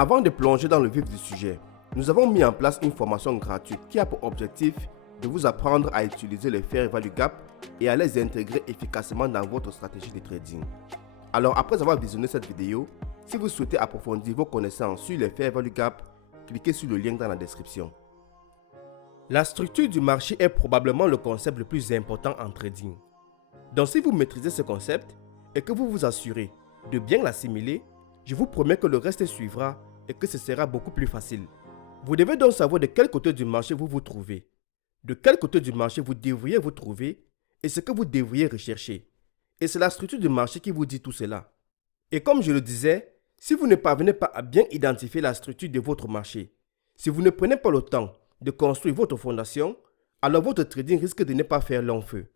Avant de plonger dans le vif du sujet, nous avons mis en place une formation gratuite qui a pour objectif de vous apprendre à utiliser les Fair Value Gap et à les intégrer efficacement dans votre stratégie de trading. Alors après avoir visionné cette vidéo, si vous souhaitez approfondir vos connaissances sur les Fair Value Gap, cliquez sur le lien dans la description. La structure du marché est probablement le concept le plus important en trading. Donc si vous maîtrisez ce concept et que vous vous assurez de bien l'assimiler, je vous promets que le reste suivra et que ce sera beaucoup plus facile. Vous devez donc savoir de quel côté du marché vous vous trouvez, de quel côté du marché vous devriez vous trouver et ce que vous devriez rechercher. Et c'est la structure du marché qui vous dit tout cela. Et comme je le disais, si vous ne parvenez pas à bien identifier la structure de votre marché, si vous ne prenez pas le temps de construire votre fondation, alors votre trading risque de ne pas faire long feu.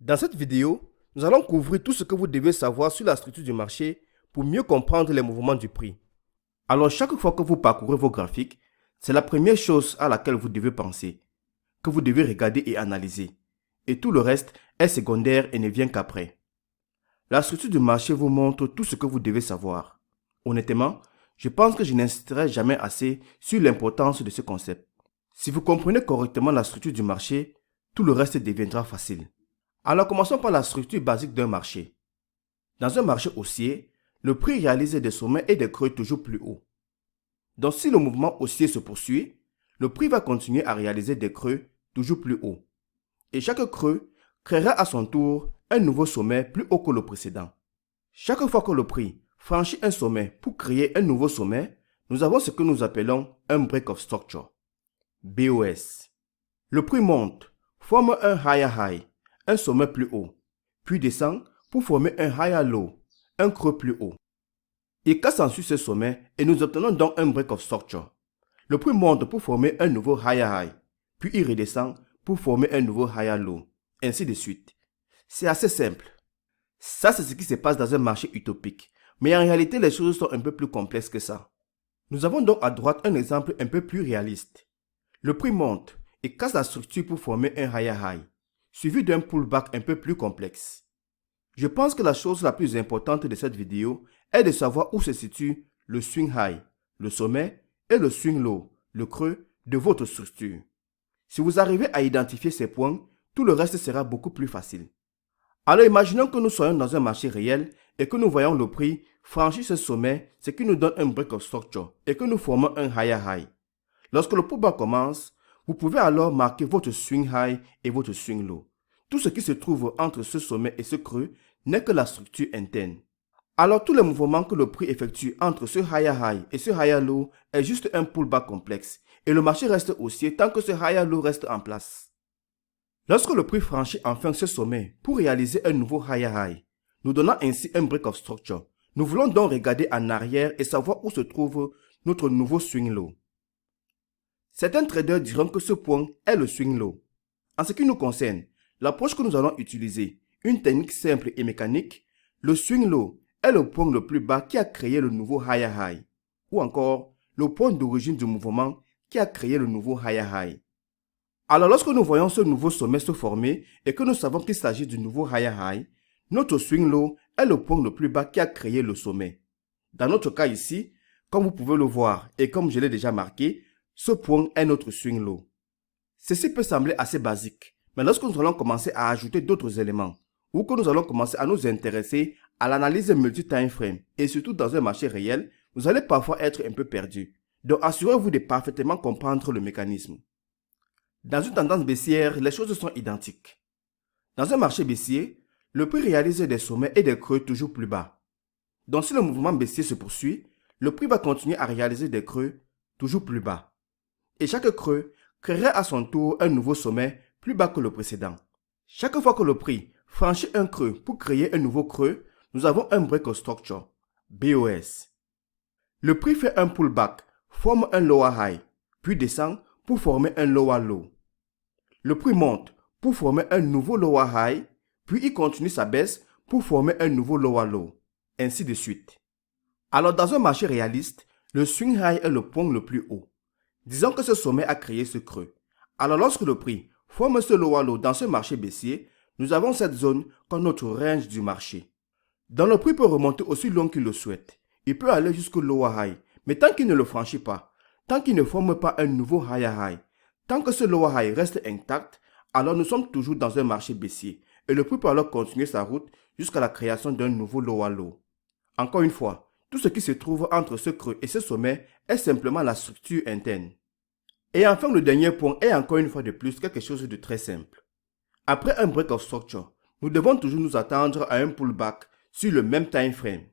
Dans cette vidéo, nous allons couvrir tout ce que vous devez savoir sur la structure du marché pour mieux comprendre les mouvements du prix. Alors chaque fois que vous parcourez vos graphiques, c'est la première chose à laquelle vous devez penser, que vous devez regarder et analyser. Et tout le reste est secondaire et ne vient qu'après. La structure du marché vous montre tout ce que vous devez savoir. Honnêtement, je pense que je n'insisterai jamais assez sur l'importance de ce concept. Si vous comprenez correctement la structure du marché, tout le reste deviendra facile. Alors commençons par la structure basique d'un marché. Dans un marché haussier, le prix réalise des sommets et des creux toujours plus hauts. Donc si le mouvement haussier se poursuit, le prix va continuer à réaliser des creux toujours plus hauts. Et chaque creux créera à son tour un nouveau sommet plus haut que le précédent. Chaque fois que le prix franchit un sommet pour créer un nouveau sommet, nous avons ce que nous appelons un break of structure, BOS. Le prix monte, forme un higher high, un sommet plus haut, puis descend pour former un higher low, un creux plus haut. Il casse ensuite ce sommet et nous obtenons donc un break of structure. Le prix monte pour former un nouveau higher high, puis il redescend pour former un nouveau higher low, ainsi de suite. C'est assez simple. Ça, c'est ce qui se passe dans un marché utopique. Mais en réalité, les choses sont un peu plus complexes que ça. Nous avons donc à droite un exemple un peu plus réaliste. Le prix monte et casse la structure pour former un higher high, suivi d'un pullback un peu plus complexe. Je pense que la chose la plus importante de cette vidéo est de savoir où se situe le swing high, le sommet, et le swing low, le creux de votre structure. Si vous arrivez à identifier ces points, tout le reste sera beaucoup plus facile. Alors imaginons que nous soyons dans un marché réel et que nous voyons le prix franchir ce sommet, ce qui nous donne un break of structure et que nous formons un higher high. Lorsque le pullback commence, vous pouvez alors marquer votre swing high et votre swing low. Tout ce qui se trouve entre ce sommet et ce creux n'est que la structure interne. Alors tous les mouvements que le prix effectue entre ce higher high et ce higher low est juste un pullback complexe et le marché reste haussier tant que ce higher low reste en place. Lorsque le prix franchit enfin ce sommet pour réaliser un nouveau higher high, nous donnant ainsi un break of structure, nous voulons donc regarder en arrière et savoir où se trouve notre nouveau swing low. Certains traders diront que ce point est le swing low. En ce qui nous concerne, l'approche que nous allons utiliser, une technique simple et mécanique, le swing low est le point le plus bas qui a créé le nouveau higher high, ou encore le point d'origine du mouvement qui a créé le nouveau higher high. Alors lorsque nous voyons ce nouveau sommet se former et que nous savons qu'il s'agit du nouveau higher high, notre swing low est le point le plus bas qui a créé le sommet. Dans notre cas ici, comme vous pouvez le voir et comme je l'ai déjà marqué, ce point est notre swing low. Ceci peut sembler assez basique, mais lorsque nous allons commencer à ajouter d'autres éléments ou que nous allons commencer à nous intéresser à l'analyse multi-time frame et surtout dans un marché réel, vous allez parfois être un peu perdu. Donc assurez-vous de parfaitement comprendre le mécanisme. Dans une tendance baissière, les choses sont identiques. Dans un marché baissier, le prix réalise des sommets et des creux toujours plus bas. Donc si le mouvement baissier se poursuit, le prix va continuer à réaliser des creux toujours plus bas. Et chaque creux créera à son tour un nouveau sommet plus bas que le précédent. Chaque fois que le prix franchit un creux pour créer un nouveau creux, nous avons un break of structure, BOS. Le prix fait un pullback, forme un lower high, puis descend pour former un lower low. Le prix monte pour former un nouveau lower high, puis il continue sa baisse pour former un nouveau lower low, ainsi de suite. Alors dans un marché réaliste, le swing high est le point le plus haut. Disons que ce sommet a créé ce creux. Alors lorsque le prix forme ce lower low dans ce marché baissier, nous avons cette zone comme notre range du marché. Donc le prix peut remonter aussi long qu'il le souhaite. Il peut aller jusqu'au lower high, Mais tant qu'il ne le franchit pas, tant qu'il ne forme pas un nouveau higher high, tant que ce lower high reste intact, alors nous sommes toujours dans un marché baissier et le prix peut alors continuer sa route jusqu'à la création d'un nouveau lower low. Encore une fois, tout ce qui se trouve entre ce creux et ce sommet est simplement la structure interne. Et enfin, le dernier point est encore une fois de plus quelque chose de très simple. Après un break of structure, nous devons toujours nous attendre à un pullback sur le même time frame.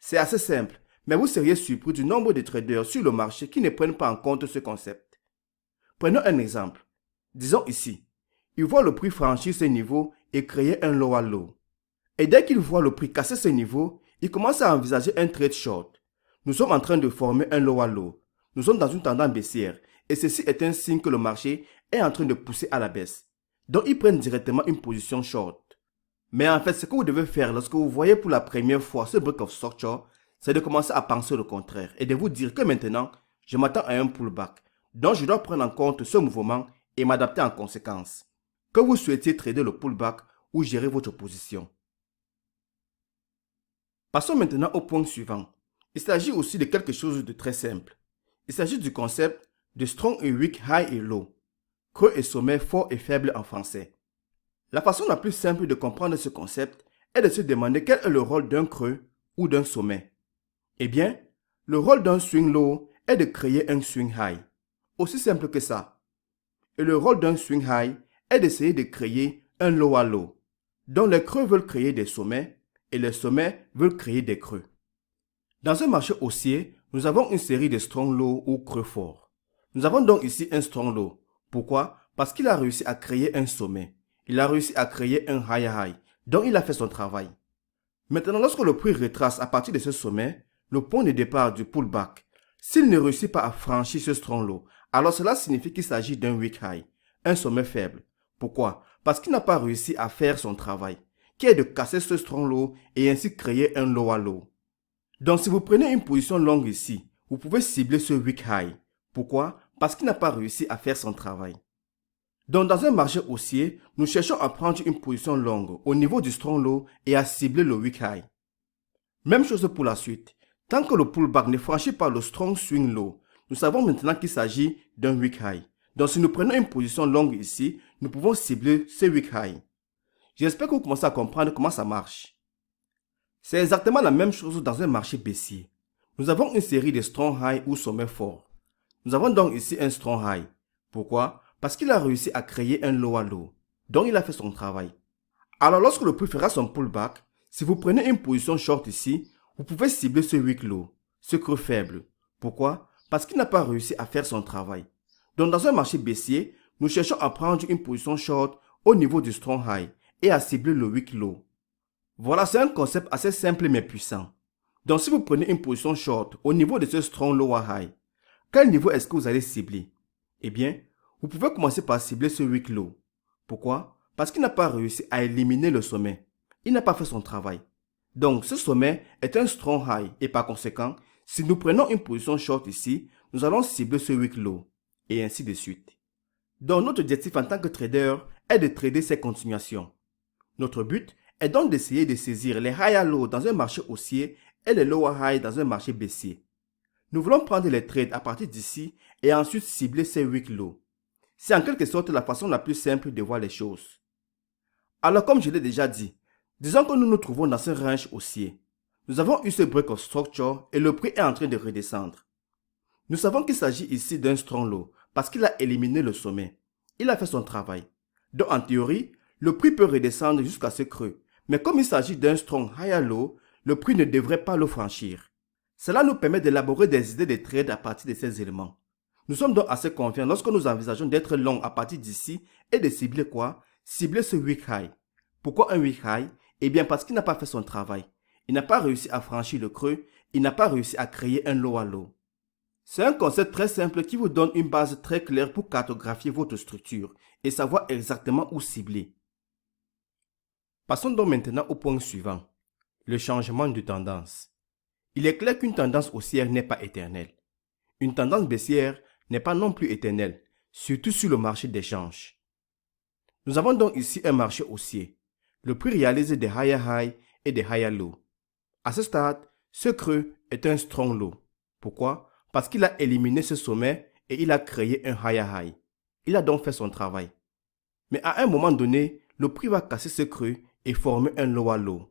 C'est assez simple, mais vous seriez surpris du nombre de traders sur le marché qui ne prennent pas en compte ce concept. Prenons un exemple. Disons ici, ils voient le prix franchir ces niveaux et créer un lower low. Et dès qu'ils voient le prix casser ces niveaux, ils commencent à envisager un trade short. Nous sommes en train de former un lower low. Nous sommes dans une tendance baissière et ceci est un signe que le marché est en train de pousser à la baisse. Donc ils prennent directement une position short. Mais en fait, ce que vous devez faire lorsque vous voyez pour la première fois ce break of structure, c'est de commencer à penser le contraire et de vous dire que maintenant, je m'attends à un pullback. Donc je dois prendre en compte ce mouvement et m'adapter en conséquence. Que vous souhaitiez trader le pullback ou gérer votre position. Passons maintenant au point suivant. Il s'agit aussi de quelque chose de très simple. Il s'agit du concept de strong et weak, high et low. Creux et sommet, fort et faible en français. La façon la plus simple de comprendre ce concept est de se demander quel est le rôle d'un creux ou d'un sommet. Eh bien, le rôle d'un swing low est de créer un swing high. Aussi simple que ça. Et le rôle d'un swing high est d'essayer de créer un lower low. Donc les creux veulent créer des sommets et les sommets veulent créer des creux. Dans un marché haussier, nous avons une série de strong low ou creux forts. Nous avons donc ici un strong low. Pourquoi? Parce qu'il a réussi à créer un sommet. Il a réussi à créer un higher high. Donc il a fait son travail. Maintenant, lorsque le prix retrace à partir de ce sommet, le point de départ du pullback, s'il ne réussit pas à franchir ce strong low, alors cela signifie qu'il s'agit d'un weak high, un sommet faible. Pourquoi? Parce qu'il n'a pas réussi à faire son travail, qui est de casser ce strong low et ainsi créer un lower low. Donc si vous prenez une position longue ici, vous pouvez cibler ce weak high. Pourquoi? Parce qu'il n'a pas réussi à faire son travail. Donc dans un marché haussier, nous cherchons à prendre une position longue au niveau du strong low et à cibler le weak high. Même chose pour la suite. Tant que le pullback ne franchit pas le strong swing low, nous savons maintenant qu'il s'agit d'un weak high. Donc si nous prenons une position longue ici, nous pouvons cibler ce weak high. J'espère que vous commencez à comprendre comment ça marche. C'est exactement la même chose dans un marché baissier. Nous avons une série de strong high ou sommets forts. Nous avons donc ici un strong high. Pourquoi? Parce qu'il a réussi à créer un lower low. Donc il a fait son travail. Alors lorsque le prix fera son pullback, si vous prenez une position short ici, vous pouvez cibler ce weak low, ce creux faible. Pourquoi? Parce qu'il n'a pas réussi à faire son travail. Donc dans un marché baissier, nous cherchons à prendre une position short au niveau du strong high et à cibler le weak low. Voilà, c'est un concept assez simple mais puissant. Donc si vous prenez une position short au niveau de ce strong lower high, quel niveau est-ce que vous allez cibler? Eh bien, vous pouvez commencer par cibler ce weak low. Pourquoi? Parce qu'il n'a pas réussi à éliminer le sommet. Il n'a pas fait son travail. Donc ce sommet est un strong high et par conséquent, si nous prenons une position short ici, nous allons cibler ce weak low et ainsi de suite. Donc notre objectif en tant que trader est de trader ces continuations. Notre but est donc d'essayer de saisir les higher low dans un marché haussier et les lower high dans un marché baissier. Nous voulons prendre les trades à partir d'ici et ensuite cibler ces weak low. C'est en quelque sorte la façon la plus simple de voir les choses. Alors comme je l'ai déjà dit, disons que nous nous trouvons dans ce range haussier. Nous avons eu ce break of structure et le prix est en train de redescendre. Nous savons qu'il s'agit ici d'un strong low parce qu'il a éliminé le sommet. Il a fait son travail. Donc en théorie, le prix peut redescendre jusqu'à ce creux. Mais comme il s'agit d'un strong higher low, le prix ne devrait pas le franchir. Cela nous permet d'élaborer des idées de trade à partir de ces éléments. Nous sommes donc assez confiants lorsque nous envisageons d'être long à partir d'ici et de cibler quoi? Cibler ce weak high. Pourquoi un weak high? Eh bien parce qu'il n'a pas fait son travail. Il n'a pas réussi à franchir le creux, il n'a pas réussi à créer un lower low. C'est un concept très simple qui vous donne une base très claire pour cartographier votre structure et savoir exactement où cibler. Passons donc maintenant au point suivant, le changement de tendance. Il est clair qu'une tendance haussière n'est pas éternelle. Une tendance baissière n'est pas non plus éternelle, surtout sur le marché d'échange. Nous avons donc ici un marché haussier. Le prix réalise des higher high et des higher low. À ce stade, ce creux est un strong low. Pourquoi? Parce qu'il a éliminé ce sommet et il a créé un higher high. Il a donc fait son travail. Mais à un moment donné, le prix va casser ce creux et former un lower low.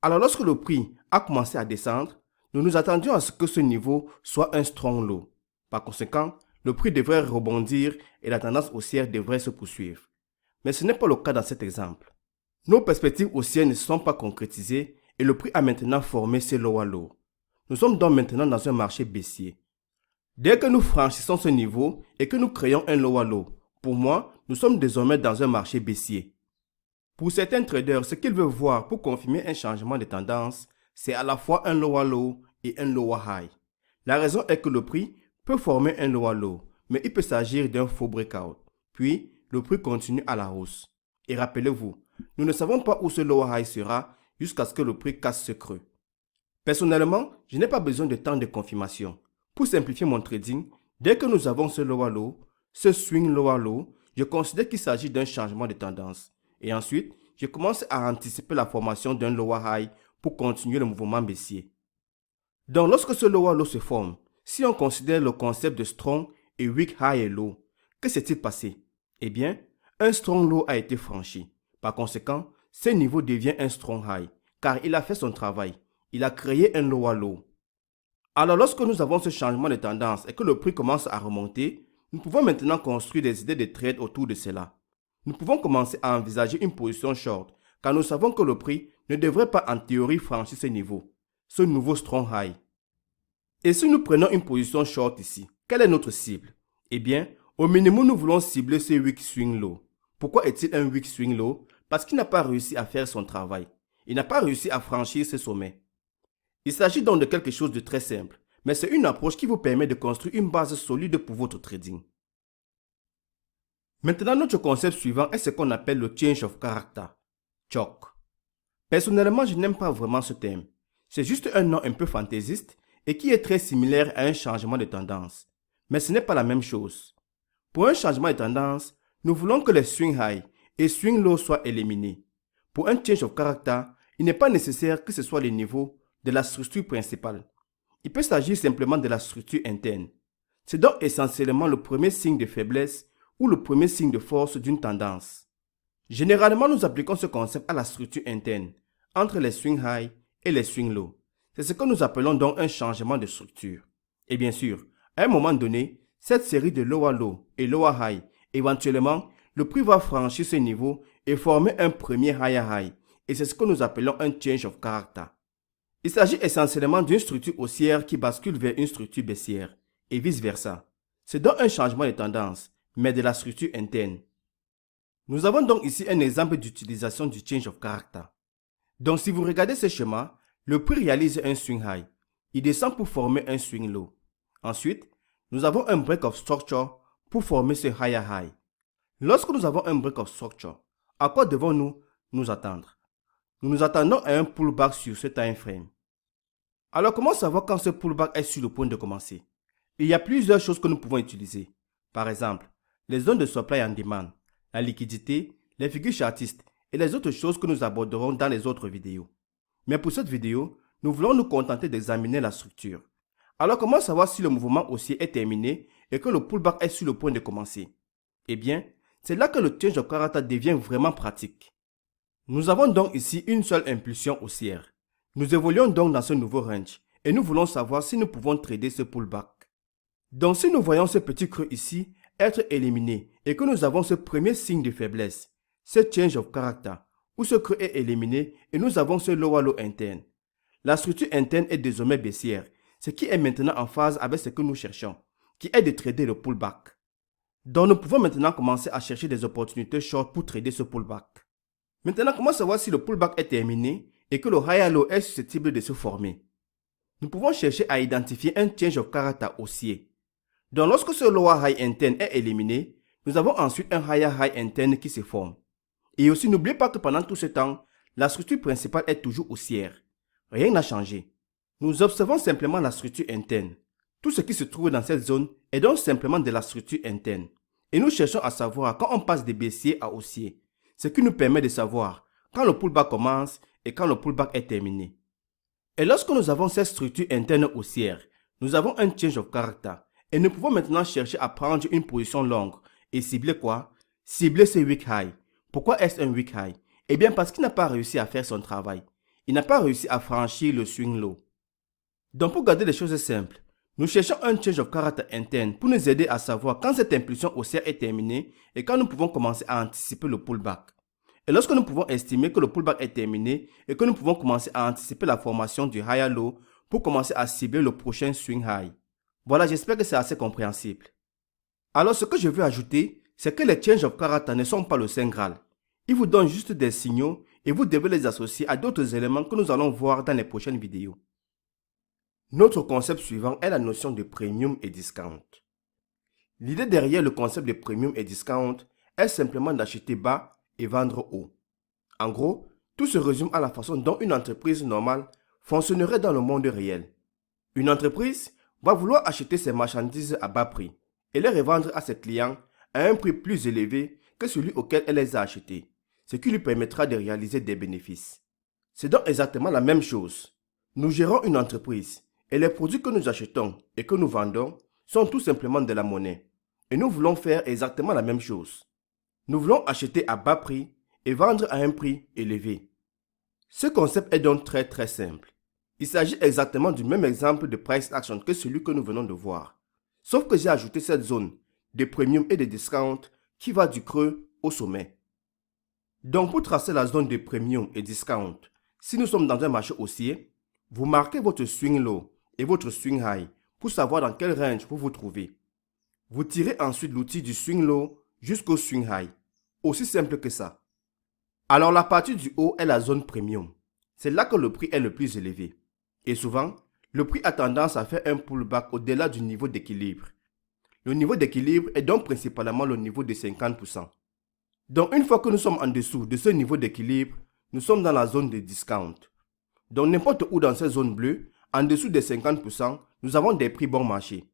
Alors lorsque le prix a commencé à descendre, nous nous attendions à ce que ce niveau soit un strong low. Par conséquent, le prix devrait rebondir et la tendance haussière devrait se poursuivre. Mais ce n'est pas le cas dans cet exemple. Nos perspectives haussières ne se sont pas concrétisées et le prix a maintenant formé ce lower low. Nous sommes donc maintenant dans un marché baissier. Dès que nous franchissons ce niveau et que nous créons un lower low, pour moi, nous sommes désormais dans un marché baissier. Pour certains traders, ce qu'ils veulent voir pour confirmer un changement de tendance, c'est à la fois un lower low et un lower high. La raison est que le prix peut former un lower low, mais il peut s'agir d'un faux breakout. Puis, le prix continue à la hausse. Et rappelez-vous, nous ne savons pas où ce lower high sera jusqu'à ce que le prix casse ce creux. Personnellement, je n'ai pas besoin de temps de confirmation. Pour simplifier mon trading, dès que nous avons ce lower low, ce swing lower low, je considère qu'il s'agit d'un changement de tendance. Et ensuite, je commence à anticiper la formation d'un lower high pour continuer le mouvement baissier. Donc, lorsque ce lower low se forme, si on considère le concept de strong et weak high et low, que s'est-il passé? Eh bien, un strong low a été franchi. Par conséquent, ce niveau devient un strong high, car il a fait son travail. Il a créé un lower low. Alors, lorsque nous avons ce changement de tendance et que le prix commence à remonter, nous pouvons maintenant construire des idées de trade autour de cela. Nous pouvons commencer à envisager une position short, car nous savons que le prix ne devrait pas en théorie franchir ce niveau, ce nouveau strong high. Et si nous prenons une position short ici, quelle est notre cible? Eh bien, au minimum, nous voulons cibler ce weak swing low. Pourquoi est-il un weak swing low? Parce qu'il n'a pas réussi à faire son travail. Il n'a pas réussi à franchir ce sommet. Il s'agit donc de quelque chose de très simple, mais c'est une approche qui vous permet de construire une base solide pour votre trading. Maintenant, notre concept suivant est ce qu'on appelle le change of character, CHOC. Personnellement, je n'aime pas vraiment ce terme. C'est juste un nom un peu fantaisiste et qui est très similaire à un changement de tendance. Mais ce n'est pas la même chose. Pour un changement de tendance, nous voulons que les swing high et swing low soient éliminés. Pour un change of character, il n'est pas nécessaire que ce soit les niveaux de la structure principale. Il peut s'agir simplement de la structure interne. C'est donc essentiellement le premier signe de faiblesse ou le premier signe de force d'une tendance. Généralement, nous appliquons ce concept à la structure interne, entre les swing high et les swing low. C'est ce que nous appelons donc un changement de structure. Et bien sûr, à un moment donné, cette série de lower low et lower high, éventuellement, le prix va franchir ce niveau et former un premier higher high. Et c'est ce que nous appelons un change of character. Il s'agit essentiellement d'une structure haussière qui bascule vers une structure baissière, et vice-versa. C'est donc un changement de tendance, mais de la structure interne. Nous avons donc ici un exemple d'utilisation du change of character. Donc si vous regardez ce schéma, le prix réalise un swing high. Il descend pour former un swing low. Ensuite, nous avons un break of structure pour former ce higher high. Lorsque nous avons un break of structure, à quoi devons-nous nous attendre? Nous nous attendons à un pullback sur ce time frame. Alors comment savoir quand ce pullback est sur le point de commencer? Il y a plusieurs choses que nous pouvons utiliser. Par exemple, les zones de supply and demand, la liquidité, les figures chartistes et les autres choses que nous aborderons dans les autres vidéos. Mais pour cette vidéo, nous voulons nous contenter d'examiner la structure. Alors comment savoir si le mouvement haussier est terminé et que le pullback est sur le point de commencer? Eh bien, c'est là que le change of character devient vraiment pratique. Nous avons donc ici une seule impulsion haussière. Nous évoluons donc dans ce nouveau range et nous voulons savoir si nous pouvons trader ce pullback. Donc si nous voyons ce petit creux ici être éliminé et que nous avons ce premier signe de faiblesse, ce change of character, où ce creux est éliminé et nous avons ce lower low interne. La structure interne est désormais baissière, ce qui est maintenant en phase avec ce que nous cherchons, qui est de trader le pullback. Donc nous pouvons maintenant commencer à chercher des opportunités short pour trader ce pullback. Maintenant, comment savoir si le pullback est terminé et que le higher low est susceptible de se former? Nous pouvons chercher à identifier un change of character haussier. Donc lorsque ce lower high interne est éliminé, nous avons ensuite un higher high interne qui se forme. Et aussi, n'oubliez pas que pendant tout ce temps, la structure principale est toujours haussière. Rien n'a changé. Nous observons simplement la structure interne. Tout ce qui se trouve dans cette zone est donc simplement de la structure interne. Et nous cherchons à savoir quand on passe de baissier à haussier, ce qui nous permet de savoir quand le pullback commence et quand le pullback est terminé. Et lorsque nous avons cette structure interne haussière, Nous avons un change of character et nous pouvons maintenant chercher à prendre une position longue et cibler quoi? Cibler ce weak high. Pourquoi est-ce un weak high? Eh bien parce qu'il n'a pas réussi à faire son travail. Il n'a pas réussi à franchir le swing low. Donc pour garder les choses simples, nous cherchons un change of character interne pour nous aider à savoir quand cette impulsion haussière est terminée et quand nous pouvons commencer à anticiper le pullback. Et lorsque nous pouvons estimer que le pullback est terminé et que nous pouvons commencer à anticiper la formation du higher low pour commencer à cibler le prochain swing high. Voilà, j'espère que c'est assez compréhensible. Alors ce que je veux ajouter, c'est que les change of character ne sont pas le Saint Graal. Ils vous donnent juste des signaux et vous devez les associer à d'autres éléments que nous allons voir dans les prochaines vidéos. Notre concept suivant est la notion de premium et discount. L'idée derrière le concept de premium et discount est simplement d'acheter bas et vendre haut. En gros, tout se résume à la façon dont une entreprise normale fonctionnerait dans le monde réel. Une entreprise va vouloir acheter ses marchandises à bas prix et les revendre à ses clients à un prix plus élevé que celui auquel elle les a achetées, ce qui lui permettra de réaliser des bénéfices. C'est donc exactement la même chose. Nous gérons une entreprise et les produits que nous achetons et que nous vendons sont tout simplement de la monnaie. Et nous voulons faire exactement la même chose. Nous voulons acheter à bas prix et vendre à un prix élevé. Ce concept est donc très simple. Il s'agit exactement du même exemple de price action que celui que nous venons de voir. Sauf que j'ai ajouté cette zone de premium et de discount qui va du creux au sommet. Donc pour tracer la zone de premium et discount, si nous sommes dans un marché haussier, vous marquez votre swing low et votre swing high pour savoir dans quel range vous vous trouvez. Vous tirez ensuite l'outil du swing low jusqu'au swing high. Aussi simple que ça. Alors la partie du haut est la zone premium. C'est là que le prix est le plus élevé. Et souvent, le prix a tendance à faire un pullback au-delà du niveau d'équilibre. Le niveau d'équilibre est donc principalement le niveau de 50%. Donc une fois que nous sommes en dessous de ce niveau d'équilibre, nous sommes dans la zone de discount. Donc n'importe où dans cette zone bleue, en dessous des 50%, nous avons des prix bon marché.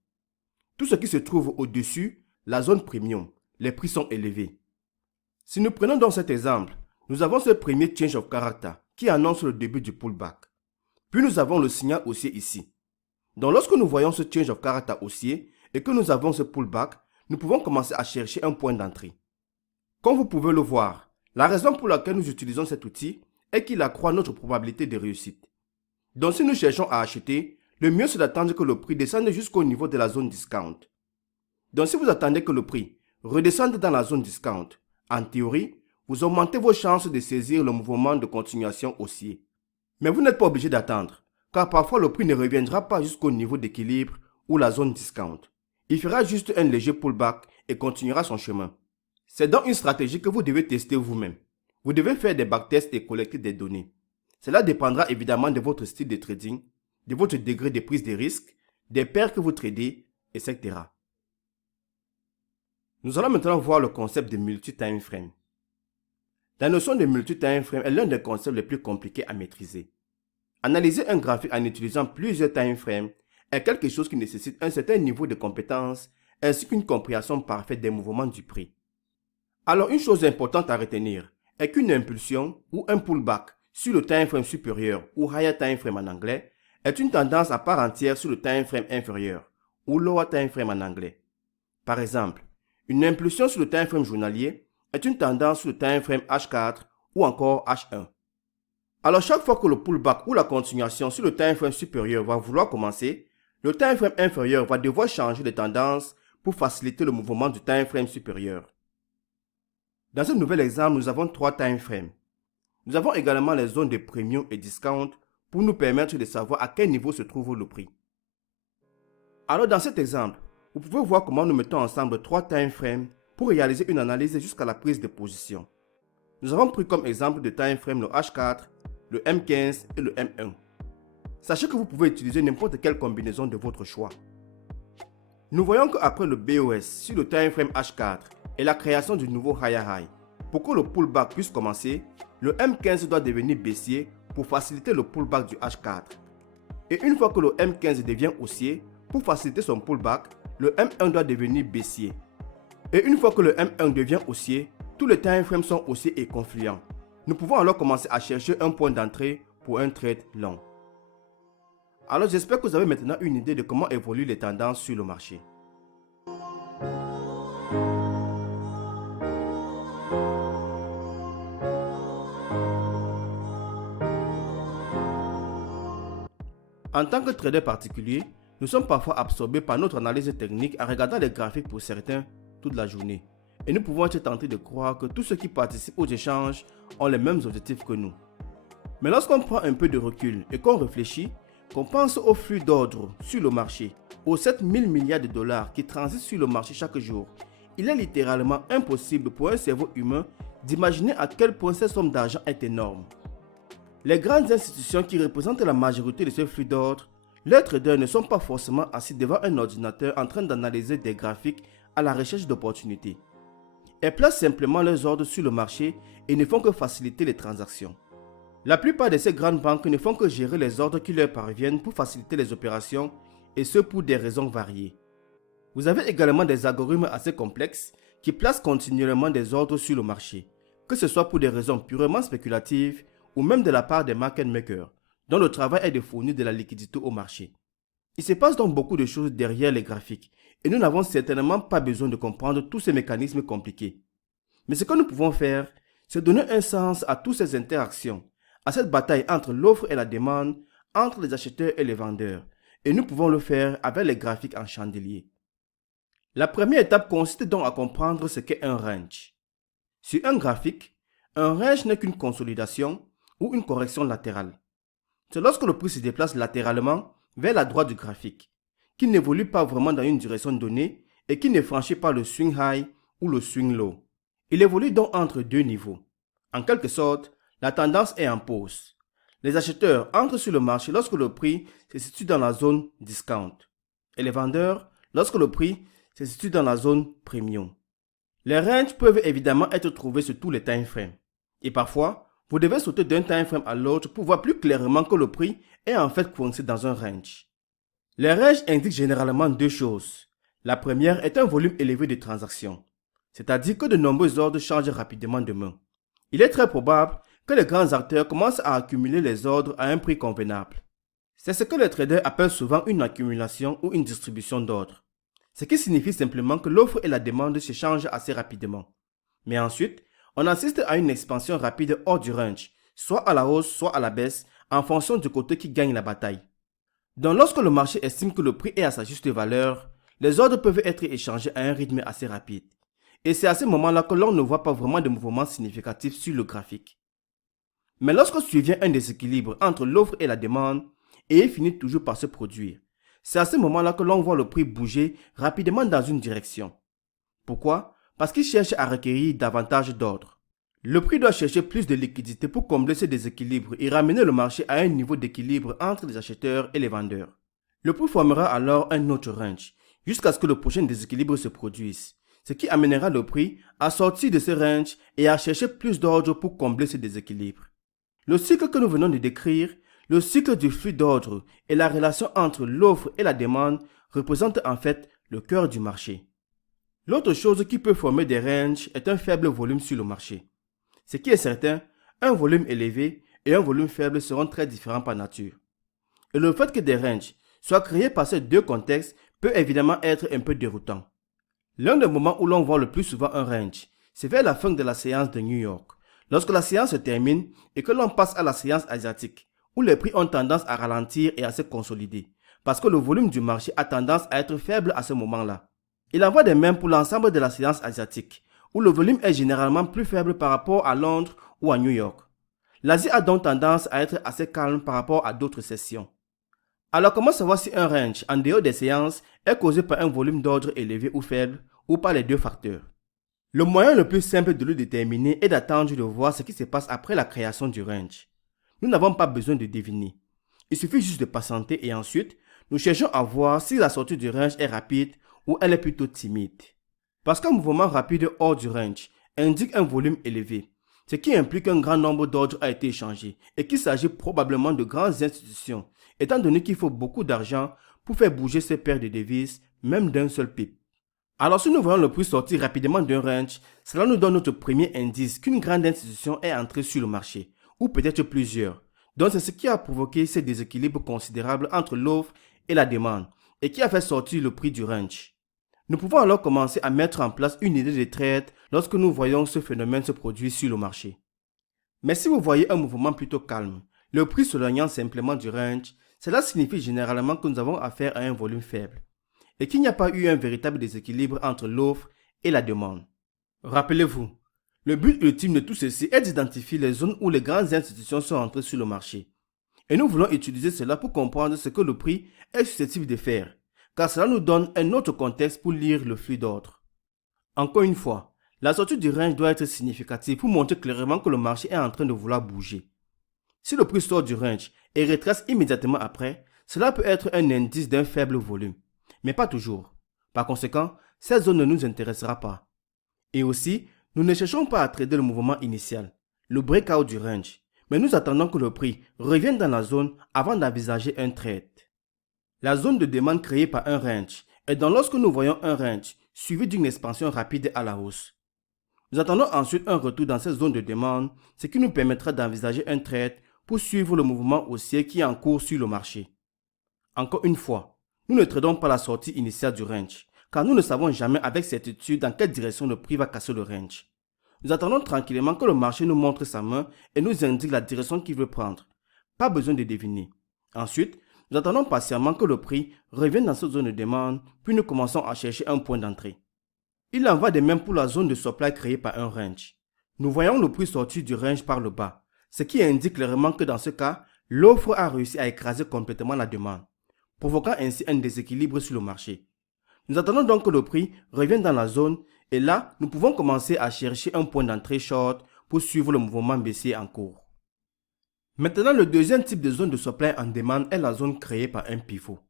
Tout ce qui se trouve au-dessus, la zone premium, les prix sont élevés. Si nous prenons donc cet exemple, nous avons ce premier change of character qui annonce le début du pullback. Puis nous avons le signal haussier ici. Donc lorsque nous voyons ce change of character haussier et que nous avons ce pullback, nous pouvons commencer à chercher un point d'entrée. Comme vous pouvez le voir, la raison pour laquelle nous utilisons cet outil est qu'il accroît notre probabilité de réussite. Donc si nous cherchons à acheter, le mieux c'est d'attendre que le prix descende jusqu'au niveau de la zone discount. Donc si vous attendez que le prix redescende dans la zone discount, en théorie, vous augmentez vos chances de saisir le mouvement de continuation haussier. Mais vous n'êtes pas obligé d'attendre, car parfois le prix ne reviendra pas jusqu'au niveau d'équilibre ou la zone discount. Il fera juste un léger pullback et continuera son chemin. C'est donc une stratégie que vous devez tester vous-même. Vous devez faire des backtests et collecter des données. Cela dépendra évidemment de votre style de trading, de votre degré de prise de risque, des paires que vous tradez, etc. Nous allons maintenant voir le concept de multi-time frame. La notion de multi-time frame est l'un des concepts les plus compliqués à maîtriser. Analyser un graphique en utilisant plusieurs time frames est quelque chose qui nécessite un certain niveau de compétence ainsi qu'une compréhension parfaite des mouvements du prix. Alors une chose importante à retenir est qu'une impulsion ou un pullback sur le time frame supérieur ou higher time frame en anglais est une tendance à part entière sur le time frame inférieur ou lower time frame en anglais. Par exemple, une impulsion sur le time frame journalier est une tendance sur le time frame H4 ou encore H1. Alors chaque fois que le pullback ou la continuation sur le time frame supérieur va vouloir commencer, le time frame inférieur va devoir changer de tendance pour faciliter le mouvement du time frame supérieur. Dans ce nouvel exemple, nous avons 3 time frames. Nous avons également les zones de premium et discount pour nous permettre de savoir à quel niveau se trouve le prix. Alors dans cet exemple, vous pouvez voir comment nous mettons ensemble 3 time frames pour réaliser une analyse jusqu'à la prise de position. Nous avons pris comme exemple de time frame le H4, le M15 et le M1. Sachez que vous pouvez utiliser n'importe quelle combinaison de votre choix. Nous voyons qu'après le BOS sur le time frame H4 et la création du nouveau higher high, pour que le pullback puisse commencer, le M15 doit devenir baissier pour faciliter le pullback du H4. Et une fois que le M15 devient haussier, pour faciliter son pullback, le M1 doit devenir baissier. Et une fois que le M1 devient haussier, tous les time frames sont haussiers et confluents. Nous pouvons alors commencer à chercher un point d'entrée pour un trade long. Alors j'espère que vous avez maintenant une idée de comment évoluent les tendances sur le marché. En tant que trader particulier, nous sommes parfois absorbés par notre analyse technique en regardant les graphiques pour certains toute la journée. Et nous pouvons être tentés de croire que tous ceux qui participent aux échanges ont les mêmes objectifs que nous. Mais lorsqu'on prend un peu de recul et qu'on réfléchit, qu'on pense au flux d'ordre sur le marché, aux 7000 milliards de dollars qui transitent sur le marché chaque jour, il est littéralement impossible pour un cerveau humain d'imaginer à quel point cette somme d'argent est énorme. Les grandes institutions qui représentent la majorité de ce flux d'ordre, leurs traders ne sont pas forcément assis devant un ordinateur en train d'analyser des graphiques à la recherche d'opportunités. Elles placent simplement leurs ordres sur le marché et ne font que faciliter les transactions. La plupart de ces grandes banques ne font que gérer les ordres qui leur parviennent pour faciliter les opérations et ce pour des raisons variées. Vous avez également des algorithmes assez complexes qui placent continuellement des ordres sur le marché, que ce soit pour des raisons purement spéculatives ou même de la part des market makers, dont le travail est de fournir de la liquidité au marché. Il se passe donc beaucoup de choses derrière les graphiques et nous n'avons certainement pas besoin de comprendre tous ces mécanismes compliqués. Mais ce que nous pouvons faire, c'est donner un sens à toutes ces interactions, à cette bataille entre l'offre et la demande, entre les acheteurs et les vendeurs, et nous pouvons le faire avec les graphiques en chandelier. La première étape consiste donc à comprendre ce qu'est un range. Sur un graphique, un range n'est qu'une consolidation ou une correction latérale. C'est lorsque le prix se déplace latéralement vers la droite du graphique, qu'il n'évolue pas vraiment dans une direction donnée et qui ne franchit pas le swing high ou le swing low. Il évolue donc entre deux niveaux. En quelque sorte, la tendance est en pause. Les acheteurs entrent sur le marché lorsque le prix se situe dans la zone discount et les vendeurs lorsque le prix se situe dans la zone premium. Les ranges peuvent évidemment être trouvés sur tous les time frames et parfois, vous devez sauter d'un time frame à l'autre pour voir plus clairement que le prix est en fait coincé dans un range. Les ranges indiquent généralement deux choses. La première est un volume élevé de transactions, c'est-à-dire que de nombreux ordres changent rapidement de main. Il est très probable que les grands acteurs commencent à accumuler les ordres à un prix convenable. C'est ce que les traders appellent souvent une accumulation ou une distribution d'ordres, ce qui signifie simplement que l'offre et la demande se changent assez rapidement. Mais ensuite, on assiste à une expansion rapide hors du range, soit à la hausse, soit à la baisse, en fonction du côté qui gagne la bataille. Donc lorsque le marché estime que le prix est à sa juste valeur, les ordres peuvent être échangés à un rythme assez rapide. Et c'est à ce moment-là que l'on ne voit pas vraiment de mouvements significatifs sur le graphique. Mais lorsque survient un déséquilibre entre l'offre et la demande, et il finit toujours par se produire, c'est à ce moment-là que l'on voit le prix bouger rapidement dans une direction. Pourquoi ? Parce qu'il cherche à requérir davantage d'ordres. Le prix doit chercher plus de liquidité pour combler ce déséquilibre et ramener le marché à un niveau d'équilibre entre les acheteurs et les vendeurs. Le prix formera alors un autre range, jusqu'à ce que le prochain déséquilibre se produise, ce qui amènera le prix à sortir de ce range et à chercher plus d'ordres pour combler ce déséquilibre. Le cycle que nous venons de décrire, le cycle du flux d'ordre et la relation entre l'offre et la demande représentent en fait le cœur du marché. L'autre chose qui peut former des ranges est un faible volume sur le marché. Ce qui est certain, un volume élevé et un volume faible seront très différents par nature. Et le fait que des ranges soient créés par ces deux contextes peut évidemment être un peu déroutant. L'un des moments où l'on voit le plus souvent un range, c'est vers la fin de la séance de New York, lorsque la séance se termine et que l'on passe à la séance asiatique, où les prix ont tendance à ralentir et à se consolider, parce que le volume du marché a tendance à être faible à ce moment-là. Il en va de même pour l'ensemble de la séance asiatique, où le volume est généralement plus faible par rapport à Londres ou à New York. L'Asie a donc tendance à être assez calme par rapport à d'autres sessions. Alors comment savoir si un range en dehors des séances est causé par un volume d'ordre élevé ou faible ou par les deux facteurs? Le moyen le plus simple de le déterminer est d'attendre de voir ce qui se passe après la création du range. Nous n'avons pas besoin de deviner. Il suffit juste de patienter et ensuite, nous cherchons à voir si la sortie du range est rapide ou elle est plutôt timide. Parce qu'un mouvement rapide hors du range indique un volume élevé, ce qui implique qu'un grand nombre d'ordres a été échangé et qu'il s'agit probablement de grandes institutions, étant donné qu'il faut beaucoup d'argent pour faire bouger ces paires de devises, même d'un seul pip. Alors si nous voyons le prix sortir rapidement d'un range, cela nous donne notre premier indice qu'une grande institution est entrée sur le marché, ou peut-être plusieurs, Donc c'est ce qui a provoqué ces déséquilibres considérables entre l'offre et la demande et qui a fait sortir le prix du range. Nous pouvons alors commencer à mettre en place une idée de trade lorsque nous voyons ce phénomène se produire sur le marché. Mais si vous voyez un mouvement plutôt calme, le prix s'éloignant simplement du range, cela signifie généralement que nous avons affaire à un volume faible et qu'il n'y a pas eu un véritable déséquilibre entre l'offre et la demande. Rappelez-vous, le but ultime de tout ceci est d'identifier les zones où les grandes institutions sont entrées sur le marché. Et nous voulons utiliser cela pour comprendre ce que le prix est susceptible de faire, car cela nous donne un autre contexte pour lire le flux d'ordre. Encore une fois, la sortie du range doit être significative pour montrer clairement que le marché est en train de vouloir bouger. Si le prix sort du range et retrace immédiatement après, cela peut être un indice d'un faible volume, mais pas toujours. Par conséquent, cette zone ne nous intéressera pas. Et aussi, nous ne cherchons pas à trader le mouvement initial, le breakout du range, mais nous attendons que le prix revienne dans la zone avant d'envisager un trade. La zone de demande créée par un range est donc lorsque nous voyons un range suivi d'une expansion rapide à la hausse. Nous attendons ensuite un retour dans cette zone de demande, ce qui nous permettra d'envisager un trade pour suivre le mouvement haussier qui est en cours sur le marché. Encore une fois, nous ne tradons pas la sortie initiale du range, car nous ne savons jamais avec certitude dans quelle direction le prix va casser le range. Nous attendons tranquillement que le marché nous montre sa main et nous indique la direction qu'il veut prendre. Pas besoin de deviner. Ensuite, nous attendons patiemment que le prix revienne dans cette zone de demande, puis nous commençons à chercher un point d'entrée. Il en va de même pour la zone de supply créée par un range. Nous voyons le prix sortir du range par le bas, ce qui indique clairement que dans ce cas, l'offre a réussi à écraser complètement la demande, provoquant ainsi un déséquilibre sur le marché. Nous attendons donc que le prix revienne dans la zone et là, nous pouvons commencer à chercher un point d'entrée short pour suivre le mouvement baissier en cours. Maintenant, le deuxième type de zone de supply en demande est la zone créée par un pivot.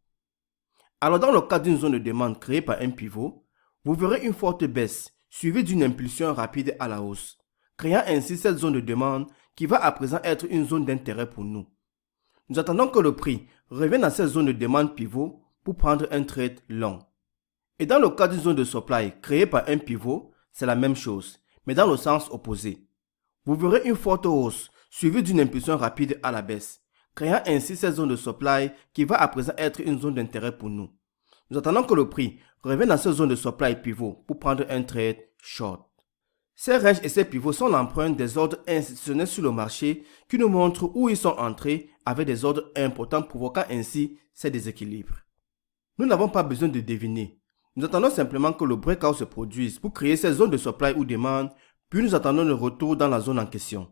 Alors dans le cas d'une zone de demande créée par un pivot, vous verrez une forte baisse suivie d'une impulsion rapide à la hausse, créant ainsi cette zone de demande qui va à présent être une zone d'intérêt pour nous. Nous attendons que le prix revienne dans cette zone de demande pivot pour prendre un trade long. Et dans le cas d'une zone de supply créée par un pivot, c'est la même chose, mais dans le sens opposé. Vous verrez une forte hausse suivie d'une impulsion rapide à la baisse, créant ainsi cette zone de supply qui va à présent être une zone d'intérêt pour nous. Nous attendons que le prix revienne dans cette zone de supply pivot pour prendre un trade short. Ces ranges et ces pivots sont l'empreinte des ordres institutionnels sur le marché qui nous montrent où ils sont entrés avec des ordres importants provoquant ainsi ces déséquilibres. Nous n'avons pas besoin de deviner. Nous attendons simplement que le breakout se produise pour créer ces zones de supply ou demande, puis nous attendons le retour dans la zone en question.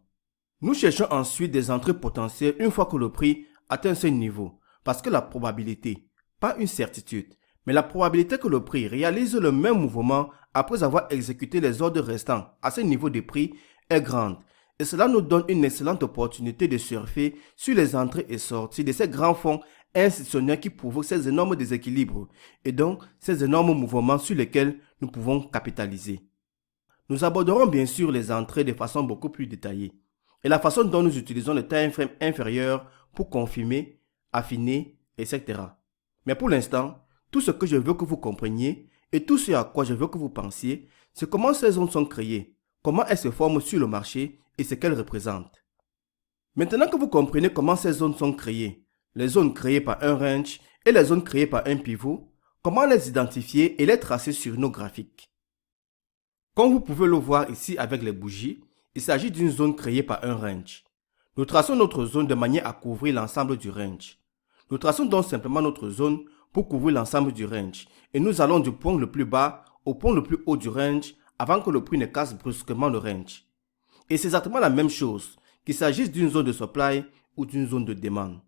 Nous cherchons ensuite des entrées potentielles une fois que le prix atteint ce niveau, parce que la probabilité, pas une certitude, mais la probabilité que le prix réalise le même mouvement après avoir exécuté les ordres restants à ce niveau de prix est grande. Et cela nous donne une excellente opportunité de surfer sur les entrées et sorties de ces grands fonds institutionnels qui provoquent ces énormes déséquilibres et donc ces énormes mouvements sur lesquels nous pouvons capitaliser. Nous aborderons bien sûr les entrées de façon beaucoup plus détaillée et la façon dont nous utilisons le time frame inférieur pour confirmer, affiner, etc. Mais pour l'instant, tout ce que je veux que vous compreniez et tout ce à quoi je veux que vous pensiez, c'est comment ces zones sont créées, comment elles se forment sur le marché et ce qu'elles représentent. Maintenant que vous comprenez comment ces zones sont créées, les zones créées par un range et les zones créées par un pivot, comment les identifier et les tracer sur nos graphiques. Comme vous pouvez le voir ici avec les bougies, il s'agit d'une zone créée par un range. Nous traçons notre zone de manière à couvrir l'ensemble du range. Nous traçons donc simplement notre zone pour couvrir l'ensemble du range et nous allons du point le plus bas au point le plus haut du range avant que le prix ne casse brusquement le range. Et c'est exactement la même chose, qu'il s'agisse d'une zone de supply ou d'une zone de demande.